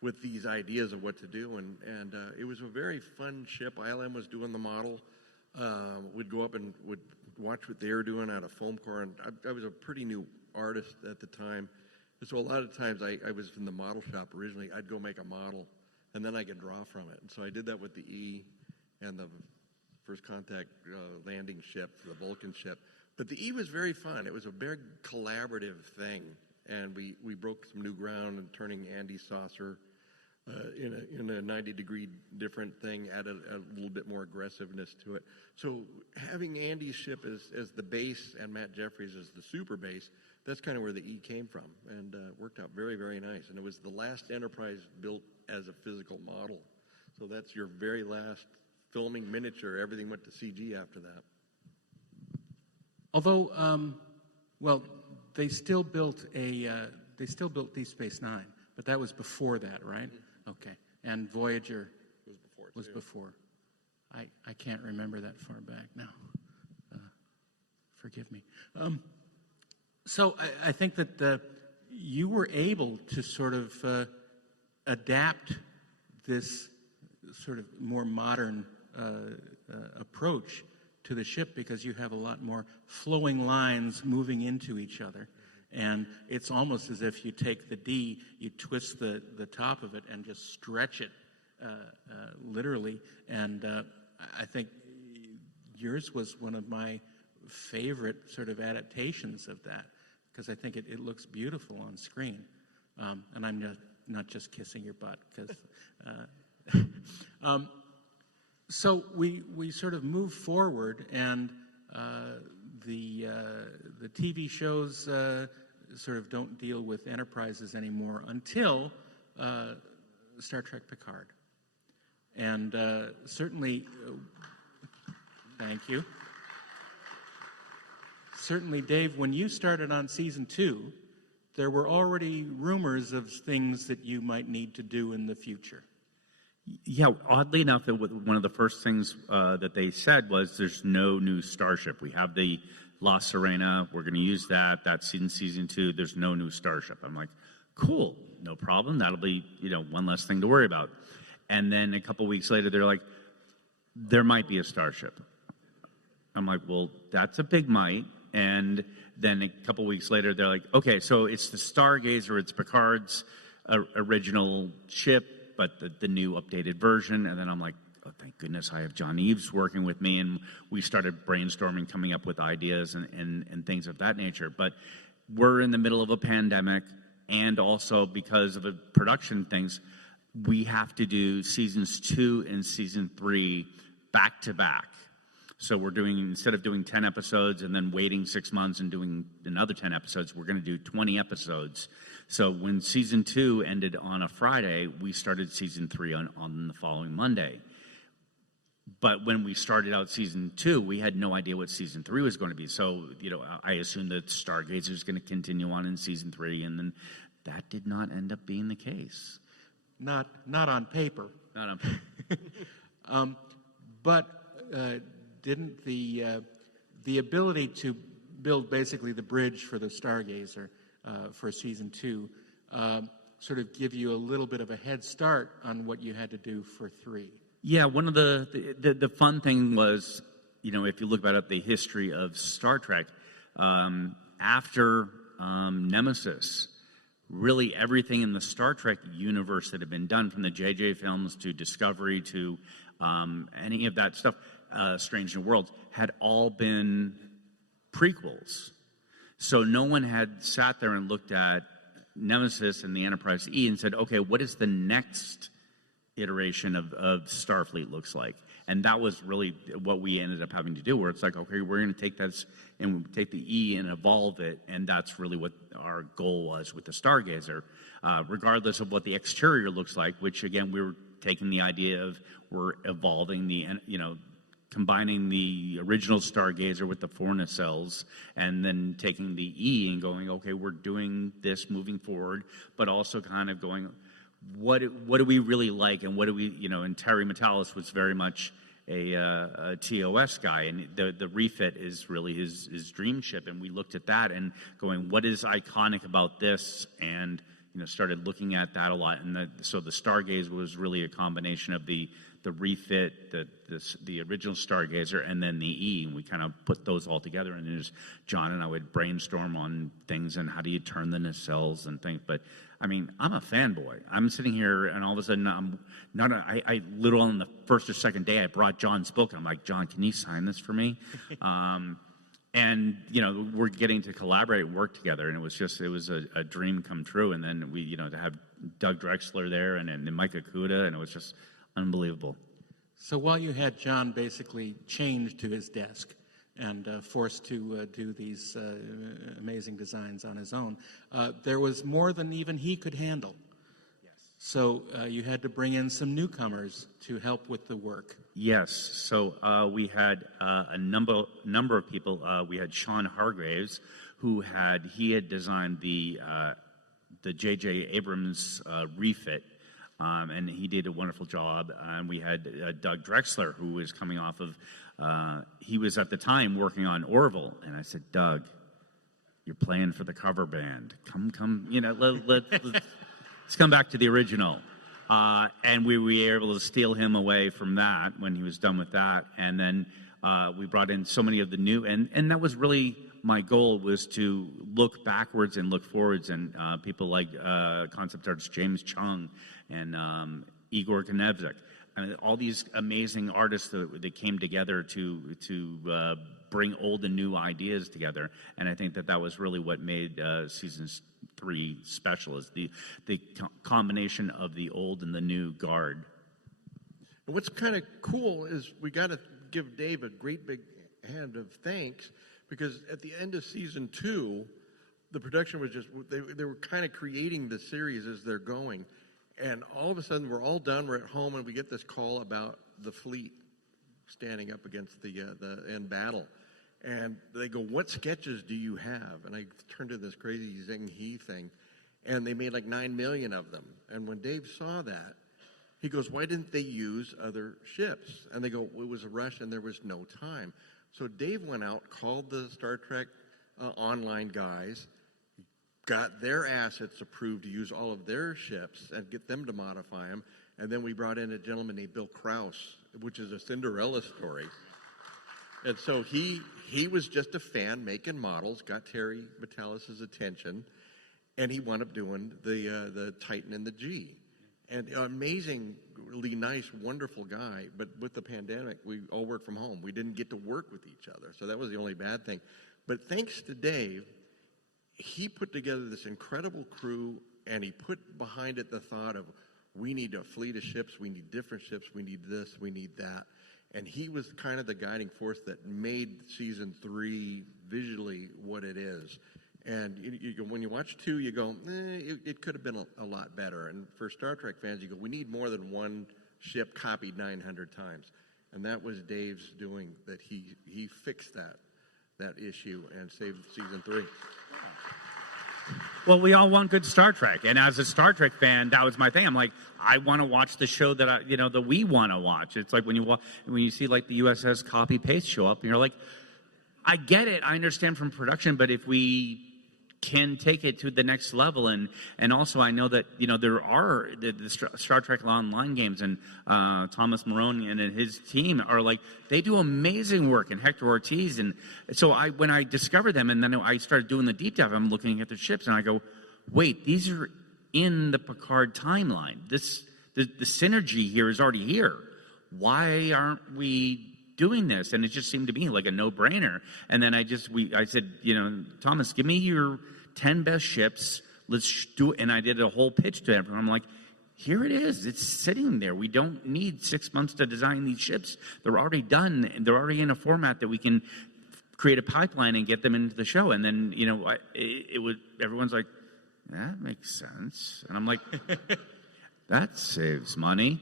with these ideas of what to do. And it was a very fun ship. ILM was doing the model. We'd go up and would watch what they were doing out of foam core. And I was a pretty new artist at the time. And so a lot of times I was in the model shop originally. I'd go make a model, and then I could draw from it. And so I did that with the E and the First Contact landing ship, the Vulcan ship. But the E was very fun. It was a very collaborative thing. And we broke some new ground and turning Andy's saucer in a 90-degree different thing, added a little bit more aggressiveness to it. So having Andy's ship as the base and Matt Jeffries as the super base, that's kind of where the E came from, and worked out very, very nice. And it was the last Enterprise built as a physical model. So that's your very last filming miniature. Everything went to CG after that. Although, they still built Deep Space Nine, but that was before that, right? Mm-hmm. Okay. And Voyager was before. I can't remember that far back now. Forgive me. So I think that you were able to sort of adapt this sort of more modern approach to the ship, because you have a lot more flowing lines moving into each other. And it's almost as if you take the D, you twist the top of it and just stretch it literally. And I think yours was one of my favorite sort of adaptations of that, because I think it looks beautiful on screen. And I'm not just kissing your butt, because... So we sort of move forward, and the TV shows sort of don't deal with Enterprises anymore until Star Trek Picard. And certainly, thank you. Certainly, Dave, when you started on season 2, there were already rumors of things that you might need to do in the future. Yeah, oddly enough, one of the first things that they said was there's no new Starship. We have the La Sirena. We're going to use that. That's in season 2. There's no new Starship. I'm like, cool, no problem. That'll be, one less thing to worry about. And then a couple weeks later, they're like, there might be a Starship. I'm like, well, that's a big might. And then a couple weeks later, they're like, okay, so it's the Stargazer. It's Picard's original ship, but the new updated version. And then I'm like, oh, thank goodness I have John Eaves working with me. And we started brainstorming, coming up with ideas and things of that nature. But we're in the middle of a pandemic, and also because of the production things, we have to do seasons 2 and season 3 back to back. So we're doing, instead of doing 10 episodes and then waiting 6 months and doing another 10 episodes, we're going to do 20 episodes. So when season 2 ended on a Friday, we started season 3 on the following Monday. But when we started out season 2, we had no idea what season 3 was going to be. So, I assumed that Stargazer is going to continue on in season 3, and then that did not end up being the case. Not on paper. Not on paper. But didn't the ability to build basically the bridge for the Stargazer for season 2 sort of give you a little bit of a head start on what you had to do for 3? Yeah, one of the fun thing was, if you look back at the history of Star Trek, after Nemesis, really everything in the Star Trek universe that had been done, from the JJ films to Discovery to any of that stuff, Strange New Worlds, had all been prequels. So no one had sat there and looked at Nemesis and the Enterprise E and said, okay, what is the next iteration of Starfleet looks like? And that was really what we ended up having to do, where it's like, okay, we're going to take this and take the E and evolve it, and that's really what our goal was with the Stargazer, regardless of what the exterior looks like, which again, we were taking the idea of, we're evolving the, combining the original Stargazer with the 4 nacelles, and then taking the E and going, okay, we're doing this moving forward, but also kind of going, what do we really like, and what do we, and Terry Metalis was very much a TOS guy, and the refit is really his dream ship, and we looked at that and going, what is iconic about this, and started looking at that a lot, and so the Stargazer was really a combination of the refit, the original Stargazer, and then the E, and we kind of put those all together, and just John and I would brainstorm on things and how do you turn the nacelles and things. But I mean, I'm a fanboy. I'm sitting here, and all of a sudden, I literally on the first or second day, I brought John's book, and I'm like, John, can you sign this for me? And we're getting to collaborate and work together, and it was a dream come true. And then we, to have Doug Drexler there and Mike Okuda, and it was just unbelievable. So while you had John basically chained to his desk and forced to do these amazing designs on his own, there was more than even he could handle. Yes. So you had to bring in some newcomers to help with the work. Yes. So we had a number of people. We had Sean Hargraves, who had designed the J.J. Abrams refit. And he did a wonderful job. And we had Doug Drexler, who was coming off of, he was at the time working on Orville. And I said, Doug, you're playing for the cover band. Come, let's come back to the original. And we were able to steal him away from that when he was done with that. And then we brought in so many of the new, and that was really my goal, was to look backwards and look forwards, and people like concept artist James Chung and Igor Konevsky, and all these amazing artists that came together to bring old and new ideas together. And I think that was really what made season 3 special, is the combination of the old and the new guard. And what's kind of cool is we got to give Dave a great big hand of thanks, because at the end of season 2, the production was just, they were kind of creating the series as they're going. And all of a sudden, we're all done, we're at home, and we get this call about the fleet standing up against in battle. And they go, what sketches do you have? And I turned to this crazy Zing He thing, and they made like 9 million of them. And when Dave saw that, he goes, why didn't they use other ships? And they go, it was a rush and there was no time. So Dave went out, called the Star Trek online guys, got their assets approved to use all of their ships and get them to modify them. And then we brought in a gentleman named Bill Krause, which is a Cinderella story. And so he was just a fan making models, got Terry Metalis' attention, and he wound up doing the Titan and the G. And amazingly nice, wonderful guy, but with the pandemic, we all work from home. We didn't get to work with each other, so that was the only bad thing. But thanks to Dave, he put together this incredible crew, and he put behind it the thought of, we need a fleet of ships, we need different ships, we need this, we need that. And he was kind of the guiding force that made season 3 visually what it is. And when you watch 2, you go, it could have been a lot better. And for Star Trek fans, you go, we need more than one ship copied 900 times. And that was Dave's doing, that he fixed that issue and saved season 3. Well, we all want good Star Trek, and as a Star Trek fan, that was my thing. I'm like, I want to watch the show that that we want to watch. It's like when you see like the USS copy paste show up, and you're like, I get it, I understand from production, but if we can take it to the next level, and also I know that there are the Star Trek Online games, and Thomas Maroney and his team are like, they do amazing work, and Hector Ortiz, and so when I discovered them, and then I started doing the deep dive, I'm looking at the ships, and I go, wait, these are in the Picard timeline. The synergy here is already here. Why aren't we doing this? And it just seemed to me like a no-brainer. And then I said, Thomas, give me your 10 best ships. Let's do it. And I did a whole pitch to everyone. I'm like, here it is. It's sitting there. We don't need 6 months to design these ships. They're already done. They're already in a format that we can create a pipeline and get them into the show. And then, everyone's like, that makes sense. And I'm like, that saves money.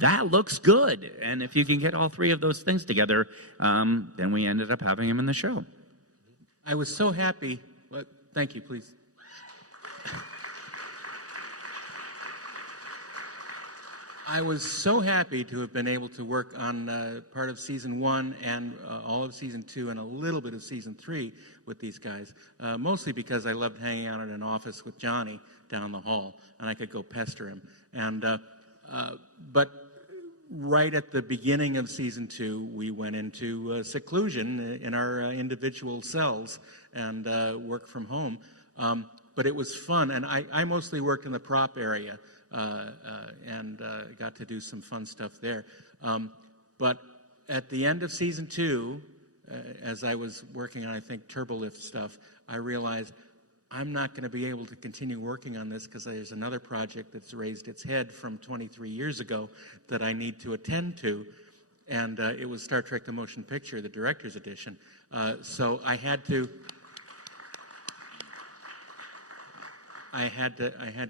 That looks good. And if you can get all 3 of those things together, then we ended up having him in the show. I was so happy. Well, thank you, please. I was so happy to have been able to work on part of season 1 and all of season 2 and a little bit of season 3 with these guys, mostly because I loved hanging out in an office with Johnny down the hall, and I could go pester him. And but right at the beginning of season 2, we went into seclusion in our individual cells and worked from home. But it was fun, and I mostly worked in the prop area and got to do some fun stuff there. But at the end of season 2, as I was working on, I think, turbolift stuff, I realized I'm not going to be able to continue working on this because there's another project that's raised its head from 23 years ago that I need to attend to, and it was Star Trek: The Motion Picture, the Director's Edition. So I had to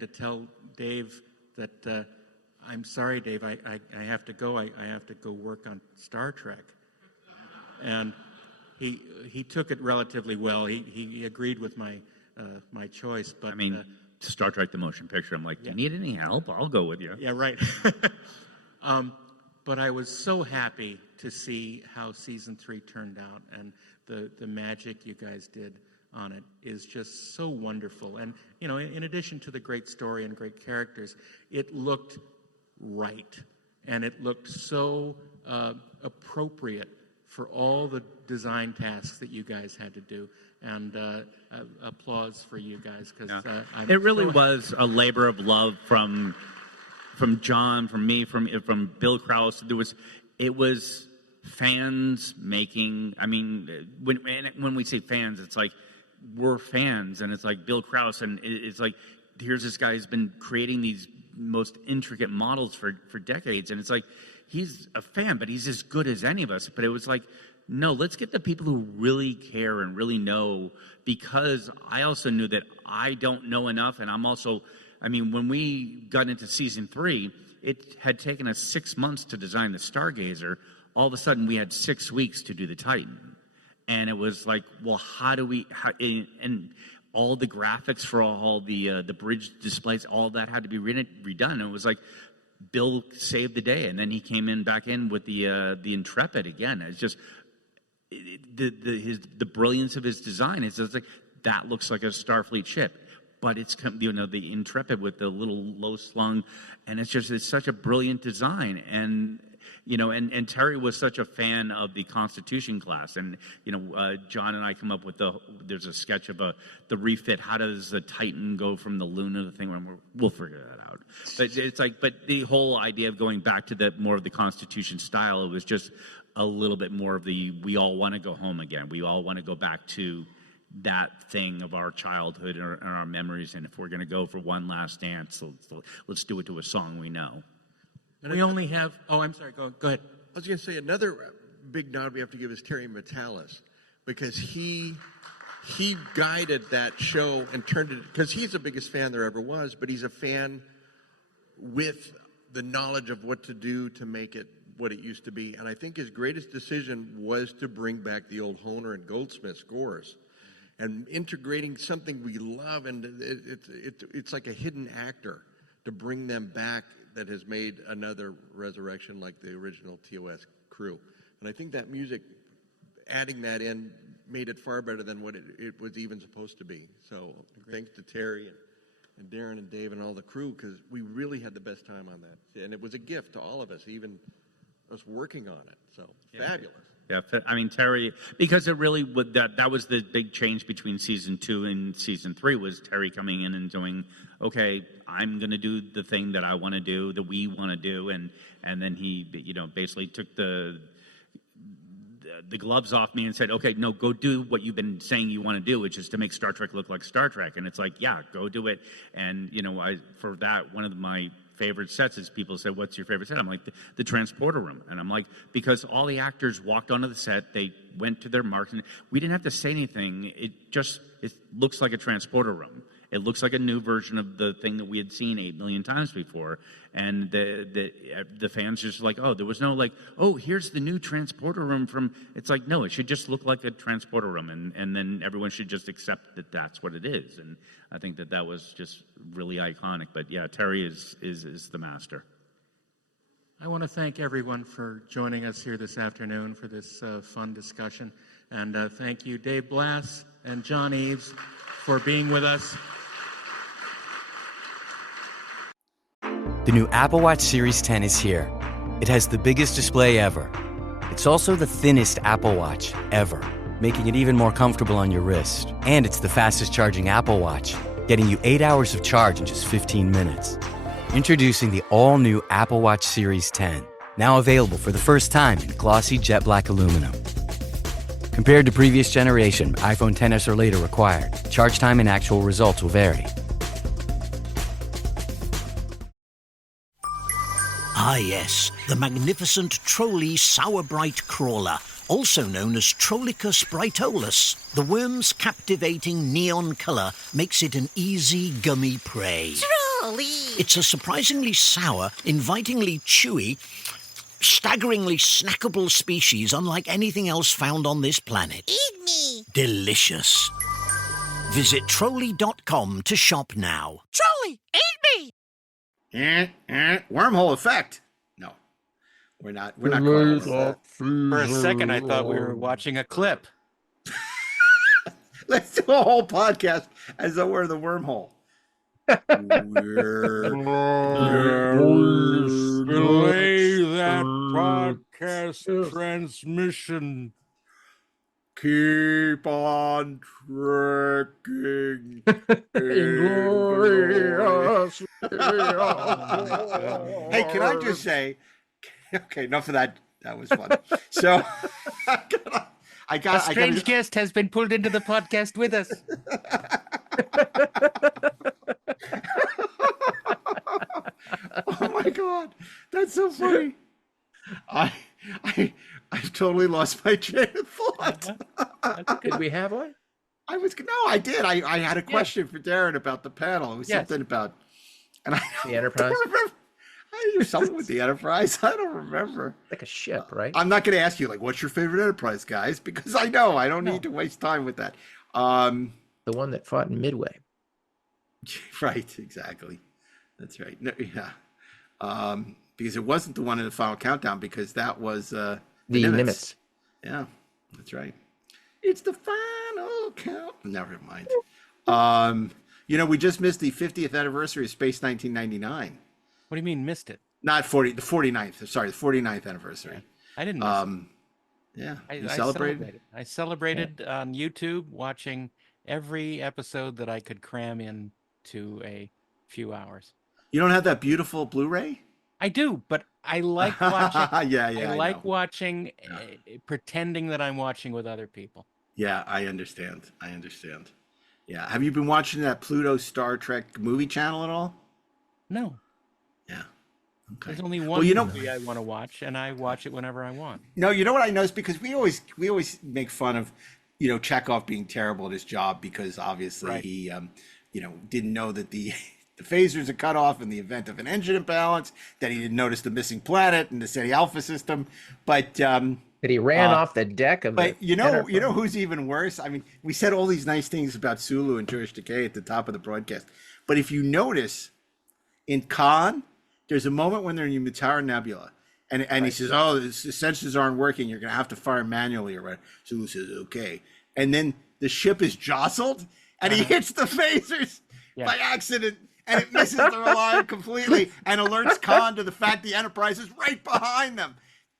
tell Dave that I'm sorry, Dave, I have to go. I have to go work on Star Trek, and he took it relatively well. He agreed with my choice, but I mean, Star Trek: The Motion Picture. I'm like, do you need any help? I'll go with you. Yeah, right. But I was so happy to see how season 3 turned out, and the magic you guys did on it is just so wonderful. And in addition to the great story and great characters, it looked right, and it looked so appropriate for all the design tasks that you guys had to do. And applause for you guys, because it really was a labor of love from John, from me, from Bill Krause. It was fans making. I mean, when we say fans, it's like we're fans, and it's like Bill Krause, and it's like here's this guy who's been creating these most intricate models for decades, and it's like he's a fan, but he's as good as any of us. But it was like, no, let's get the people who really care and really know, because I also knew that I don't know enough, and I'm also, when we got into season 3, it had taken us 6 months to design the Stargazer. All of a sudden, we had 6 weeks to do the Titan. And it was like, well, and all the graphics for all the bridge displays, all that had to be redone. And it was like, Bill saved the day, and then he came back in with the Intrepid again. It's just the brilliance of his design. It's just like, that looks like a Starfleet ship, but it's the Intrepid with the little low slung, and it's such a brilliant design. And and Terry was such a fan of the Constitution class, and John and I come up with there's a sketch of the refit. How does the Titan go from the Luna to the thing? We'll figure that out. But it's but the whole idea of going back to more of the Constitution style, it was just a little bit more of we all want to go home again. We all want to go back to that thing of our childhood and our memories. And if we're going to go for one last dance, let's do it to a song we know. We only have. Oh, I'm sorry. Go ahead. I was going to say another big nod we have to give is Terry Metalis, because he guided that show and turned it, because he's the biggest fan there ever was, but he's a fan with the knowledge of what to do to make it what it used to be. And I think his greatest decision was to bring back the old Hohner and Goldsmith scores and integrating something we love, and it's like a hidden actor to bring them back that has made another resurrection like the original TOS crew. And I think that music, adding that in, made it far better than what it was even supposed to be. So thanks to Terry and Darren and Dave and all the crew, because we really had the best time on that. And it was a gift to all of us, even us working on it. So fabulous. Yeah, I mean, Terry, because it really would, that was the big change between season 2 and season 3, was Terry coming in and doing, okay, I'm going to do the thing that I want to do, that we want to do, and then he, basically took the gloves off me and said, okay, no, go do what you've been saying you want to do, which is to make Star Trek look like Star Trek. And it's like, yeah, go do it. And, for that, one of my favorite sets is people say, what's your favorite set? I'm like, the transporter room. And I'm like, because all the actors walked onto the set, they went to their marks, and we didn't have to say anything. It looks like a transporter room. It looks like a new version of the thing that we had seen 8 million times before. And the fans just like, oh, there was no oh, here's the new transporter room from, it's like, no, it should just look like a transporter room. And then everyone should just accept that that's what it is. And I think that was just really iconic. But yeah, Terry is the master. I want to thank everyone for joining us here this afternoon for this fun discussion. And thank you, Dave Blass and John Eaves, for being with us. The new Apple Watch Series 10 is here. It has the biggest display ever. It's also the thinnest Apple Watch ever, making it even more comfortable on your wrist. And it's the fastest charging Apple Watch, getting you 8 hours of charge in just 15 minutes. Introducing the all-new Apple Watch Series 10, now available for the first time in glossy jet black aluminum. Compared to previous generation, iPhone XS or later required. Charge time and actual results will vary. Ah yes, the magnificent Trolley Sourbright Crawler, also known as Trollicus brightolus. The worm's captivating neon colour makes it an easy gummy prey. Trolley! It's a surprisingly sour, invitingly chewy, staggeringly snackable species unlike anything else found on this planet. Eat me! Delicious. Visit Trolley.com to shop now. Trolley, eat me! Wormhole effect. No, we're not calling that. For a second, I thought we were watching a clip. Let's do a whole podcast as though we're the wormhole. Delay that podcast transmission. Keep on trekking. Inglorious. Hey, can I just say, okay, enough of that. That was fun. So, a strange guest has been pulled into the podcast with us. Oh my God, that's so funny. I've totally lost my train of thought. Did we have one? I did. I had a question for Darren about the panel. It was something about the Enterprise. I knew something with the Enterprise. I don't remember. Like a ship, right? I'm not going to ask you what's your favorite Enterprise, guys, because I know I don't need to waste time with that. The one that fought in Midway. Right, exactly. That's right. No, yeah. Because it wasn't the one in the Final Countdown, because that was the Nimitz. Yeah, that's right. It's the final count. Never mind. We just missed the 50th anniversary of Space 1999. What do you mean missed it? Not 40, the 49th. Sorry, the 49th anniversary. I didn't miss it. Yeah, I celebrated. I celebrated on YouTube, watching every episode that I could cram into a few hours. You don't have that beautiful Blu-ray? I do, but I like watching. I like know. watching, pretending that I'm watching with other people. Yeah, I understand. Yeah, have you been watching that Pluto Star Trek movie channel at all? No. Yeah. Okay. There's only one movie I want to watch, and I watch it whenever I want. No, you know what I noticed, because we always make fun of, Chekhov being terrible at his job, because obviously he, didn't know that the phasers are cut off in the event of an engine imbalance, that he didn't notice the missing planet and the SETI Alpha system, but that he ran off the deck of. But you know who's even worse? I mean, we said all these nice things about Sulu and George Takei at the top of the broadcast, but if you notice, in Khan, there's a moment when they're in the Mutara Nebula, and he says, "Oh, the sensors aren't working. You're going to have to fire manually." Or whatever. Sulu says, "Okay," and then the ship is jostled, and he hits the phasers by accident, and it misses the Reliant completely, and alerts Khan to the fact the Enterprise is right behind them.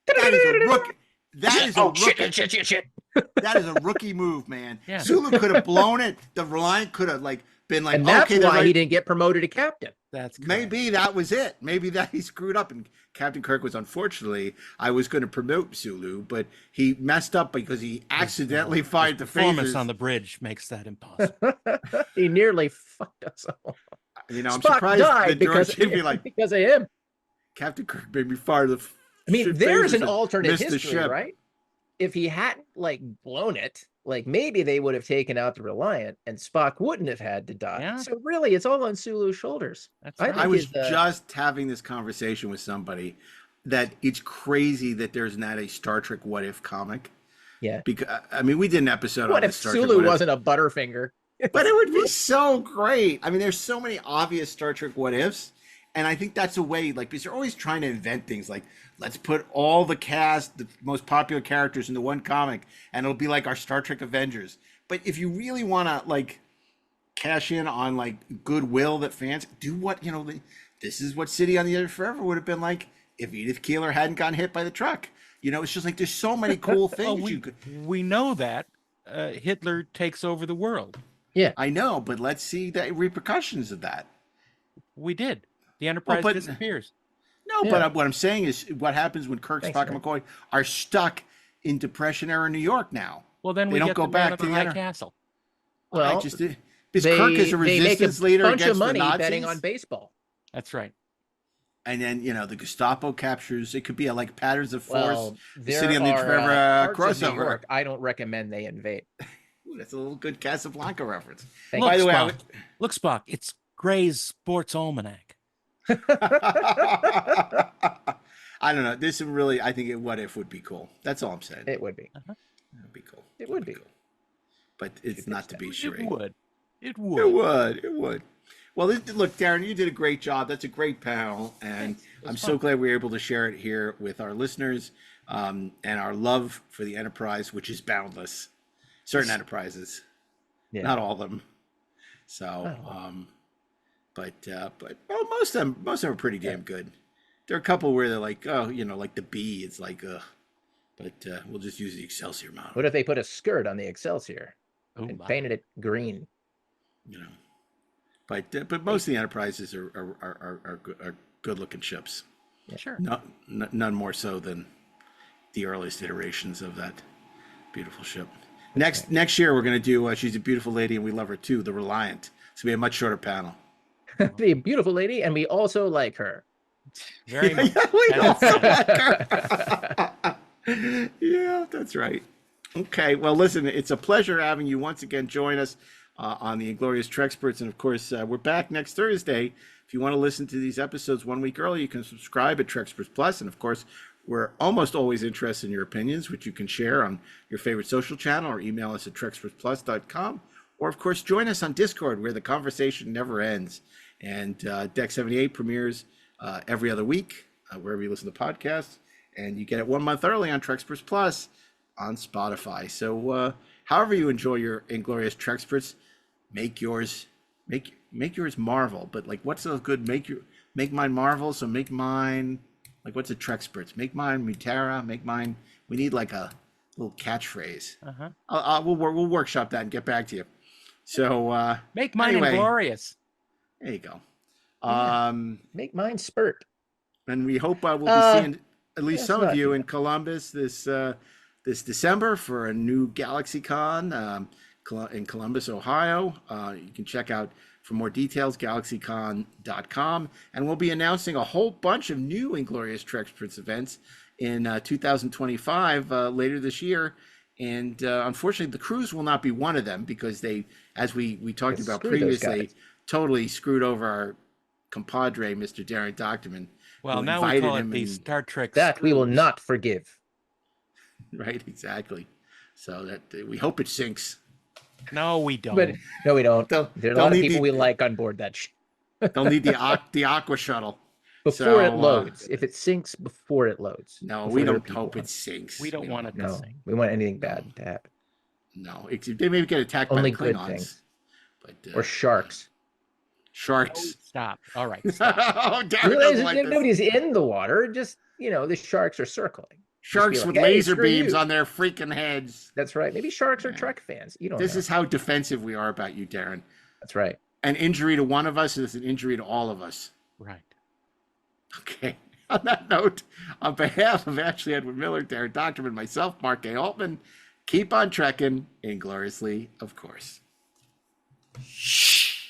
That is a rookie. That is a rookie. Shit. That is a rookie move, man. Yeah. Sulu could have blown it. The Reliant could have been like, and that's okay, why he didn't get promoted to captain. That's correct. Maybe that was it. Maybe that he screwed up, and Captain Kirk was, unfortunately, I was going to promote Sulu, but he messed up because he accidentally fired the performance phasers on the bridge makes that impossible. He nearly fucked us all. I'm Spock surprised died that George should be like, because of him. Captain Kirk made me fire the. I mean, there's an alternate history, right? If he hadn't blown it, maybe they would have taken out the Reliant, and Spock wouldn't have had to die. Yeah. So really, it's all on Sulu's shoulders. I was just having this conversation with somebody that it's crazy that there's not a Star Trek What If comic. Yeah. Because I mean, we did an episode What on if Star Sulu Trek wasn't a Butterfinger? But it would be so great. I mean, there's so many obvious Star Trek What Ifs. And I think that's a way, because they're always trying to invent things let's put all the cast, the most popular characters into one comic, and it'll be like our Star Trek Avengers. But if you really want to, cash in on, goodwill that fans do, this is what City on the Edge of Forever would have been like if Edith Keeler hadn't gotten hit by the truck. It's just there's so many cool things you could. We know that Hitler takes over the world. Yeah. I know, but let's see the repercussions of that. We did. The Enterprise disappears. No, but what I'm saying is what happens when Kirk, Spock, and McCoy are stuck in Depression-era New York now. Well, then we don't get go the back to the High Castle. Well, because Kirk is a resistance leader against of money the Nazis. betting on baseball. That's right. And then, the Gestapo captures, it could be a Patterns of Force, Well, City on the Edge of Forever crossover. I don't recommend they invade. Ooh, that's a little good Casablanca reference. By the way, look, Spock, it's Gray's Sports Almanac. I don't know. There's some really, I think What If would be cool. That's all I'm saying. It would be. It would be cool. It would be. Cool. But it's not to be sure. It would. It would. Well, look, Darren, you did a great job. That's a great panel. And I'm so glad we were able to share it here with our listeners, and our love for the Enterprise, which is boundless. Certain Enterprises, not all of them. So, but most of them are pretty damn good. There are a couple where they're like the B. It's like, but we'll just use the Excelsior model. What if they put a skirt on the Excelsior and painted it green? But most of the Enterprises are good looking ships. Yeah. Sure. None more so than the earliest iterations of that beautiful ship. Next year we're going to do She's a Beautiful Lady and We Love Her Too, the Reliant. So we have a much shorter panel. The beautiful lady, and we also like her. Very much. Yeah, we also like her. Yeah, that's right. Okay, well, listen, it's a pleasure having you once again join us on the Inglorious TREKSPERTS. And of course, we're back next Thursday. If you want to listen to these episodes 1 week early, you can subscribe at TREKSPERTS Plus. And of course, we're almost always interested in your opinions, which you can share on your favorite social channel or email us at trekspertsplus.com. Or, of course, join us on Discord, where the conversation never ends. And Deck 78 premieres every other week, wherever you listen to podcasts. And you get it 1 month early on TREKSPERTS Plus on Spotify. So however you enjoy your Inglorious TREKSPERTS, make make yours Marvel, but like, what's so good? Make mine Marvel, so make mine, like, what's a TREKSPERTS? Make mine Mutara, make mine, we need like a little catchphrase. We'll workshop that and get back to you. So make mine Inglorious. There you go. Make mine Spurt. And we hope we'll be seeing at least some of you in Columbus this December for a new Galaxycon in Columbus, Ohio. You can check out, for more details, galaxycon.com. And we'll be announcing a whole bunch of new Inglorious TREKSPERTS events in 2025 later this year. And unfortunately, the cruise will not be one of them because they, as we talked about previously, totally screwed over our compadre, Mr. Darren Docterman. Well, now we call it the Star Trek that we will not forgive. Right, exactly. So that we hope it sinks. No, we don't. But, no, we don't. There are a lot of people we like on board that ship. They'll need the Aqua Shuttle. Before it loads. If it sinks before it loads. No, we don't hope it sinks. We don't want it to sink. We want anything bad to happen. No, they maybe get attacked by the Klingons. But, or sharks. Sharks. Oh, stop. All right. Stop. Nobody's in the water. Just, the sharks are circling. Sharks with laser beams on their freaking heads. That's right. Maybe sharks are Trek fans. You don't know. This is how defensive we are about you, Darren. That's right. An injury to one of us is an injury to all of us. Right. Okay. On that note, on behalf of Ashley Edward Miller, Darren Docterman, myself, Mark A. Altman, keep on trekking ingloriously, of course. Shh.